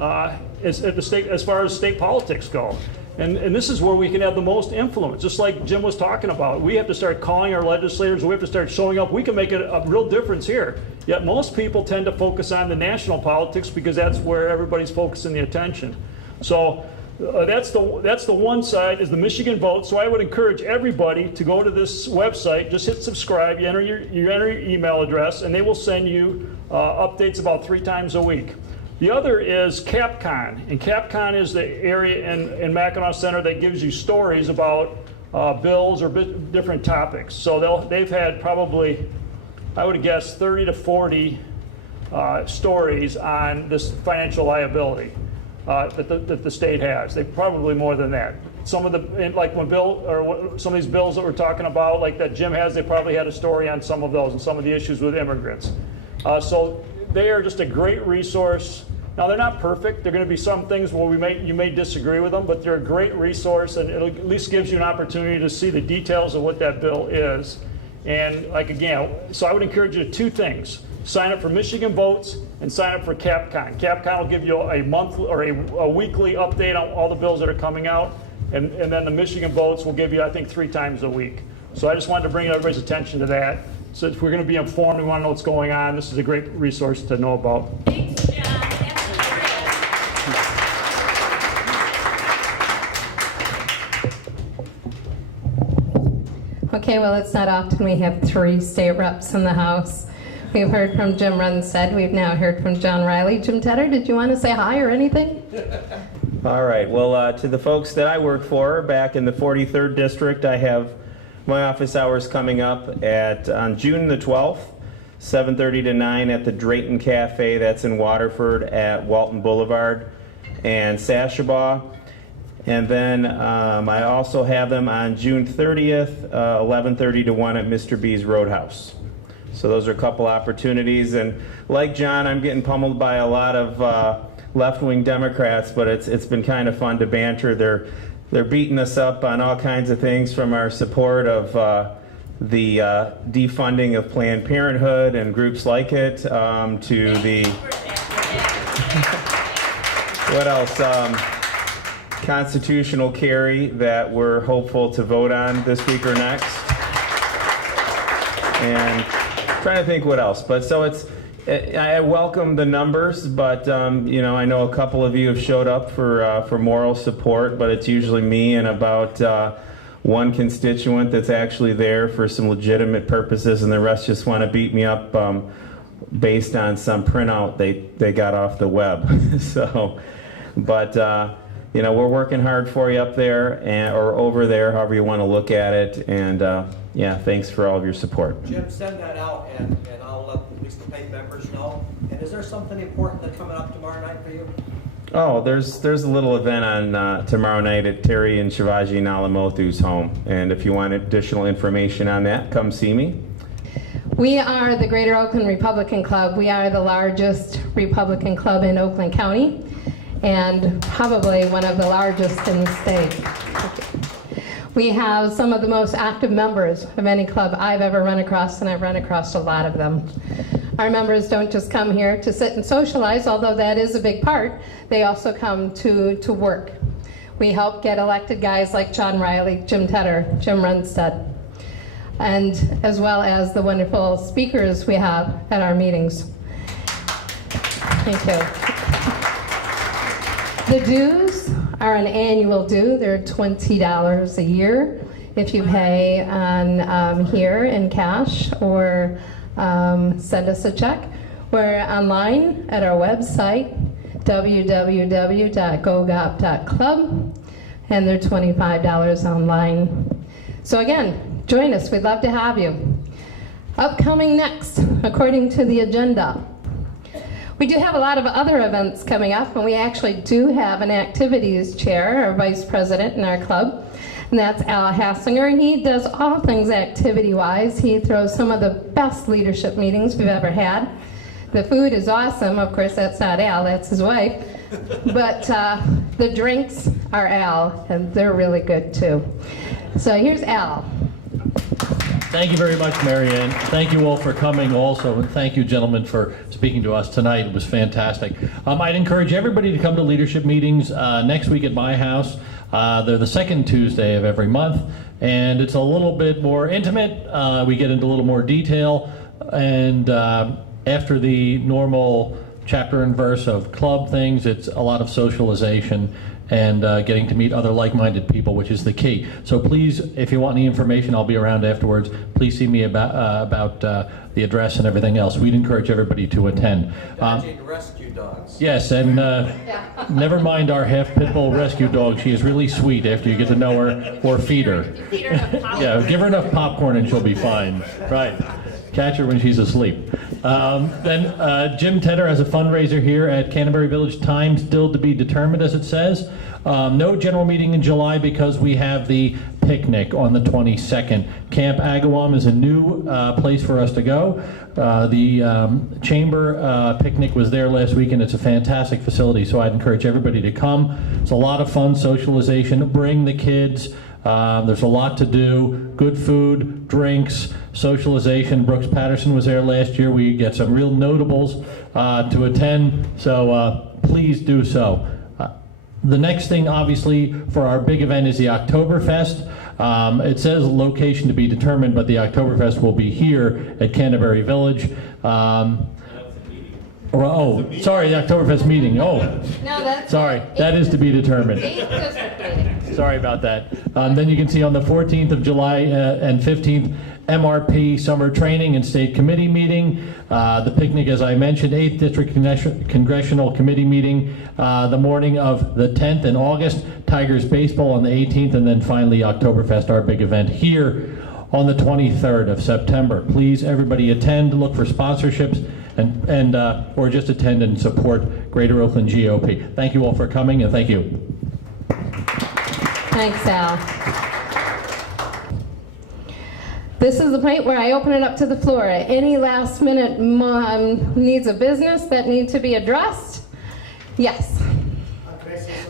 as far as state politics go. And this is where we can have the most influence, just like Jim was talking about. We have to start calling our legislators. We have to start showing up. We can make a real difference here. Yet most people tend to focus on the national politics because that's where everybody's focusing the attention. So that's the one side, is the Michigan vote. So I would encourage everybody to go to this website, just hit subscribe, you enter your email address, and they will send you updates about 3 times a week. The other is CapCon, and CapCon is the area in Mackinac Center that gives you stories about bills or different topics. So they've had probably, I would guess, 30 to 40 stories on this financial liability that the state has. They probably more than that. Some of some of these bills that we're talking about, like that Jim has, they probably had a story on some of those and some of the issues with immigrants. So they are just a great resource. Now, they're not perfect. There are going to be some things where you may disagree with them, but they're a great resource, and it at least gives you an opportunity to see the details of what that bill is. And so I would encourage you to 2 things. Sign up for Michigan Votes and sign up for CapCon. CapCon will give you a monthly or a weekly update on all the bills that are coming out, and then the Michigan Votes will give you, I think, 3 times a week. So I just wanted to bring everybody's attention to that. So if we're going to be informed, we want to know what's going on, this is a great resource to know about. Thanks, John. Okay, well, it's not often we have 3 state reps in the House. We've heard from Jim Runstead. We've now heard from John Riley. Jim Tedder, did you want to say hi or anything? All right. Well, to the folks that I work for back in the 43rd District, I have my office hours coming up on June the 12th, 7:30 to 9 at the Drayton Cafe. That's in Waterford at Walton Boulevard and Sashabaw. And then I also have them on June 30th, 11:30 to 1 at Mr. B's Roadhouse. So those are a couple opportunities. And like John, I'm getting pummeled by a lot of left-wing Democrats, but it's been kind of fun to banter. They're beating us up on all kinds of things, from our support of the defunding of Planned Parenthood and groups like it, to the what else? Constitutional carry that we're hopeful to vote on this week or next. And trying to think what else. But so I welcome the numbers, but I know a couple of you have showed up for moral support, but it's usually me and about one constituent that's actually there for some legitimate purposes, and the rest just want to beat me up based on some printout they got off the web. So, but we're working hard for you up there or over there, however you want to look at it, and thanks for all of your support. Jim, send that out, and I'll let at least the paid members know. And is there something important that's coming up tomorrow night for you? Oh, there's a little event on tomorrow night at Terry and Shivaji Nalamothu's home, and if you want additional information on that, come see me. We are the Greater Oakland Republican Club. We are the largest Republican club in Oakland County, and probably one of the largest in the state. We have some of the most active members of any club I've ever run across, and I've run across a lot of them. Our members don't just come here to sit and socialize, although that is a big part. They also come to work. We help get elected guys like John Riley, Jim Tedder, Jim Runstead, and as well as the wonderful speakers we have at our meetings. Thank you. The dues are an annual due. They're $20 a year if you pay on here in cash or send us a check. We're online at our website, www.gogop.club, and they're $25 online. So again, join us. We'd love to have you. Upcoming next, according to the agenda, we do have a lot of other events coming up, and we actually do have an activities chair or vice president in our club, and that's Al Hassinger. He does all things activity-wise. He throws some of the best leadership meetings we've ever had. The food is awesome. Of course, that's not Al, that's his wife. But the drinks are Al, and they're really good too. So here's Al. Thank you very much, Marianne. Thank you all for coming also, and thank you, gentlemen, for speaking to us tonight. It was fantastic. I'd encourage everybody to come to leadership meetings next week at my house. They're the second Tuesday of every month, and it's a little bit more intimate. We get into a little more detail, and after the normal chapter and verse of club things, it's a lot of socialization and getting to meet other like-minded people, which is the key. So please, if you want any information, I'll be around afterwards. Please see me about the address and everything else. We'd encourage everybody to attend. Rescue dogs. Yes, and never mind our half pit bull rescue dog. She is really sweet after you get to know her or feed her. Yeah, give her enough popcorn and she'll be fine. Right. Catch her when she's asleep. Then Jim Tedder has a fundraiser here at Canterbury Village. Time still to be determined, as it says. No general meeting in July because we have the picnic on the 22nd. Camp Agawam is a new place for us to go. The chamber picnic was there last week, and it's a fantastic facility, so I'd encourage everybody to come. It's a lot of fun socialization. Bring the kids. There's a lot to do. Good food, drinks, socialization. Brooks Patterson was there last year. We get some real notables to attend, so please do so. The next thing, obviously, for our big event is the Oktoberfest. It says location to be determined, but the Oktoberfest will be here at Canterbury Village. Oh, sorry, the Oktoberfest meeting. Oh, No, that's sorry, that is to be determined. 8th district meeting. Sorry about that. Then you can see on the 14th of July and 15th, MRP Summer Training and State Committee meeting. The picnic, as I mentioned, 8th District Congressional Committee meeting the morning of the 10th in August. Tigers baseball on the 18th, and then finally Oktoberfest, our big event here on the 23rd of September. Please, everybody attend, look for sponsorships, and or just attend and support Greater Oakland GOP. Thank you all for coming, and thank you. Thanks, Al. This is the point where I open it up to the floor. Any last minute needs of business that need to be addressed? Yes.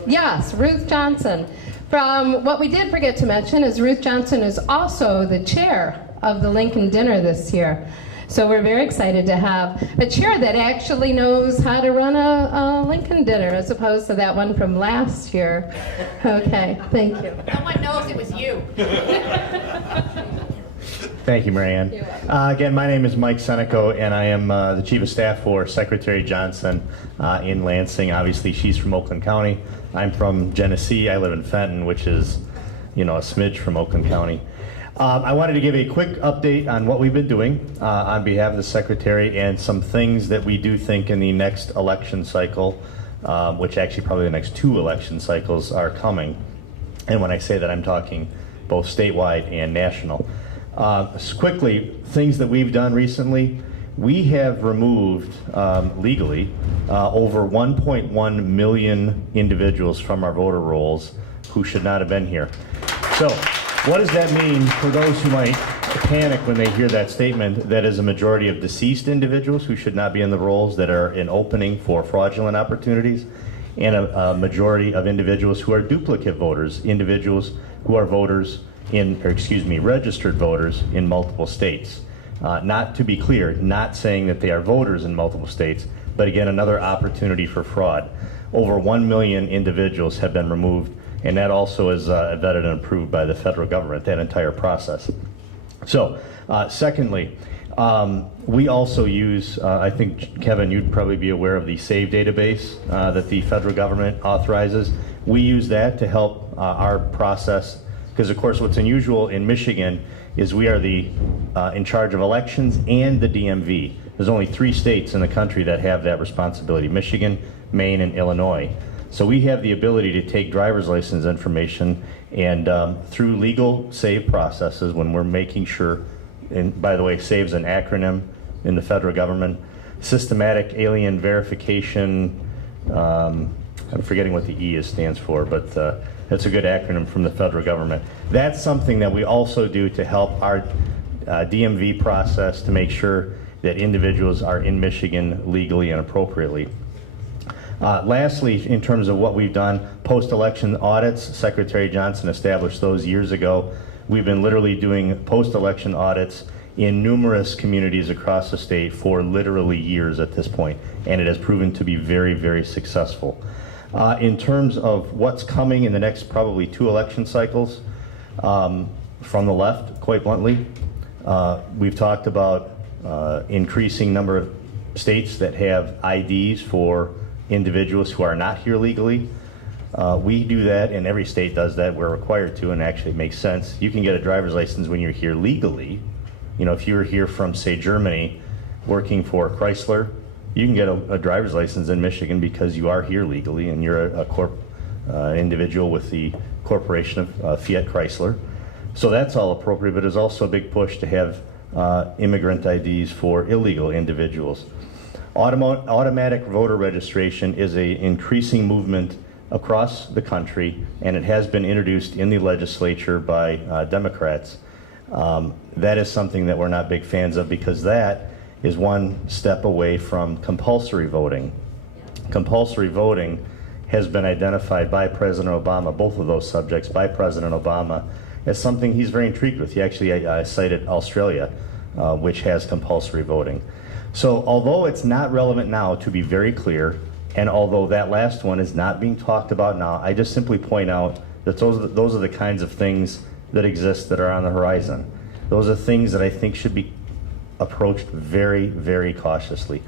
Yes, Ruth Johnson. From what we did forget to mention is Ruth Johnson is also the chair of the Lincoln Dinner this year. So we're very excited to have a chair that actually knows how to run a Lincoln Dinner as opposed to that one from last year. Okay, thank you. No one knows it was you. Thank you, Marianne. Again, my name is Mike Seneco, and I am the Chief of Staff for Secretary Johnson in Lansing. Obviously, she's from Oakland County. I'm from Genesee. I live in Fenton, which is, a smidge from Oakland County. I wanted to give a quick update on what we've been doing on behalf of the Secretary and some things that we do think in the next election cycle, which actually probably the next 2 election cycles are coming. And when I say that, I'm talking both statewide and national. Quickly, things that we've done recently, we have removed legally over 1.1 million individuals from our voter rolls who should not have been here. So what does that mean for those who might panic when they hear that statement? That is a majority of deceased individuals who should not be in the rolls that are an opening for fraudulent opportunities, and a majority of individuals who are duplicate voters, individuals who are voters registered voters in multiple states. Not to be clear, not saying that they are voters in multiple states, but again, another opportunity for fraud. Over 1 million individuals have been removed, and that also is vetted and approved by the federal government, that entire process. So, secondly, we also use, I think, Kevin, you'd probably be aware of the SAVE database that the federal government authorizes. We use that to help our process, because of course what's unusual in Michigan is we are in charge of elections and the DMV. There's only 3 states in the country that have that responsibility: Michigan, Maine, and Illinois. So we have the ability to take driver's license information and through legal SAVE processes, when we're making sure, and by the way, SAVE's an acronym in the federal government, Systematic Alien Verification, I'm forgetting what the E stands for, but that's a good acronym from the federal government. That's something that we also do to help our DMV process to make sure that individuals are in Michigan legally and appropriately. Lastly, in terms of what we've done, post-election audits, Secretary Johnson established those years ago. We've been literally doing post-election audits in numerous communities across the state for literally years at this point, and it has proven to be very, very successful. In terms of what's coming in the next probably 2 election cycles, from the left, quite bluntly, we've talked about increasing number of states that have IDs for individuals who are not here legally. We do that, and every state does that. We're required to, and actually it makes sense. You can get a driver's license when you're here legally. You know, if you were here from, say, Germany, working for Chrysler, you can get a driver's license in Michigan because you are here legally, and you're a individual with the corporation of Fiat Chrysler. So that's all appropriate, but there's also a big push to have immigrant IDs for illegal individuals. Automatic voter registration is an increasing movement across the country, and it has been introduced in the legislature by Democrats. That is something that we're not big fans of, because that is one step away from compulsory voting. Compulsory voting has been identified by President Obama, both of those subjects, by President Obama, as something he's very intrigued with. He actually cited Australia, which has compulsory voting. So although it's not relevant now, to be very clear, and although that last one is not being talked about now, I just simply point out that those are the kinds of things that exist that are on the horizon. Those are things that I think should be approached very, very cautiously.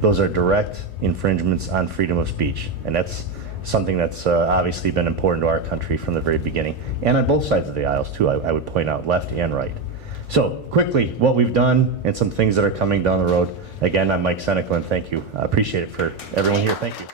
Those are direct infringements on freedom of speech, and that's something that's obviously been important to our country from the very beginning, and on both sides of the aisles too, I would point out, left and right. So quickly, what we've done and some things that are coming down the road. Again, I'm Mike Seneca, and thank you. I appreciate it for everyone here. Thank you.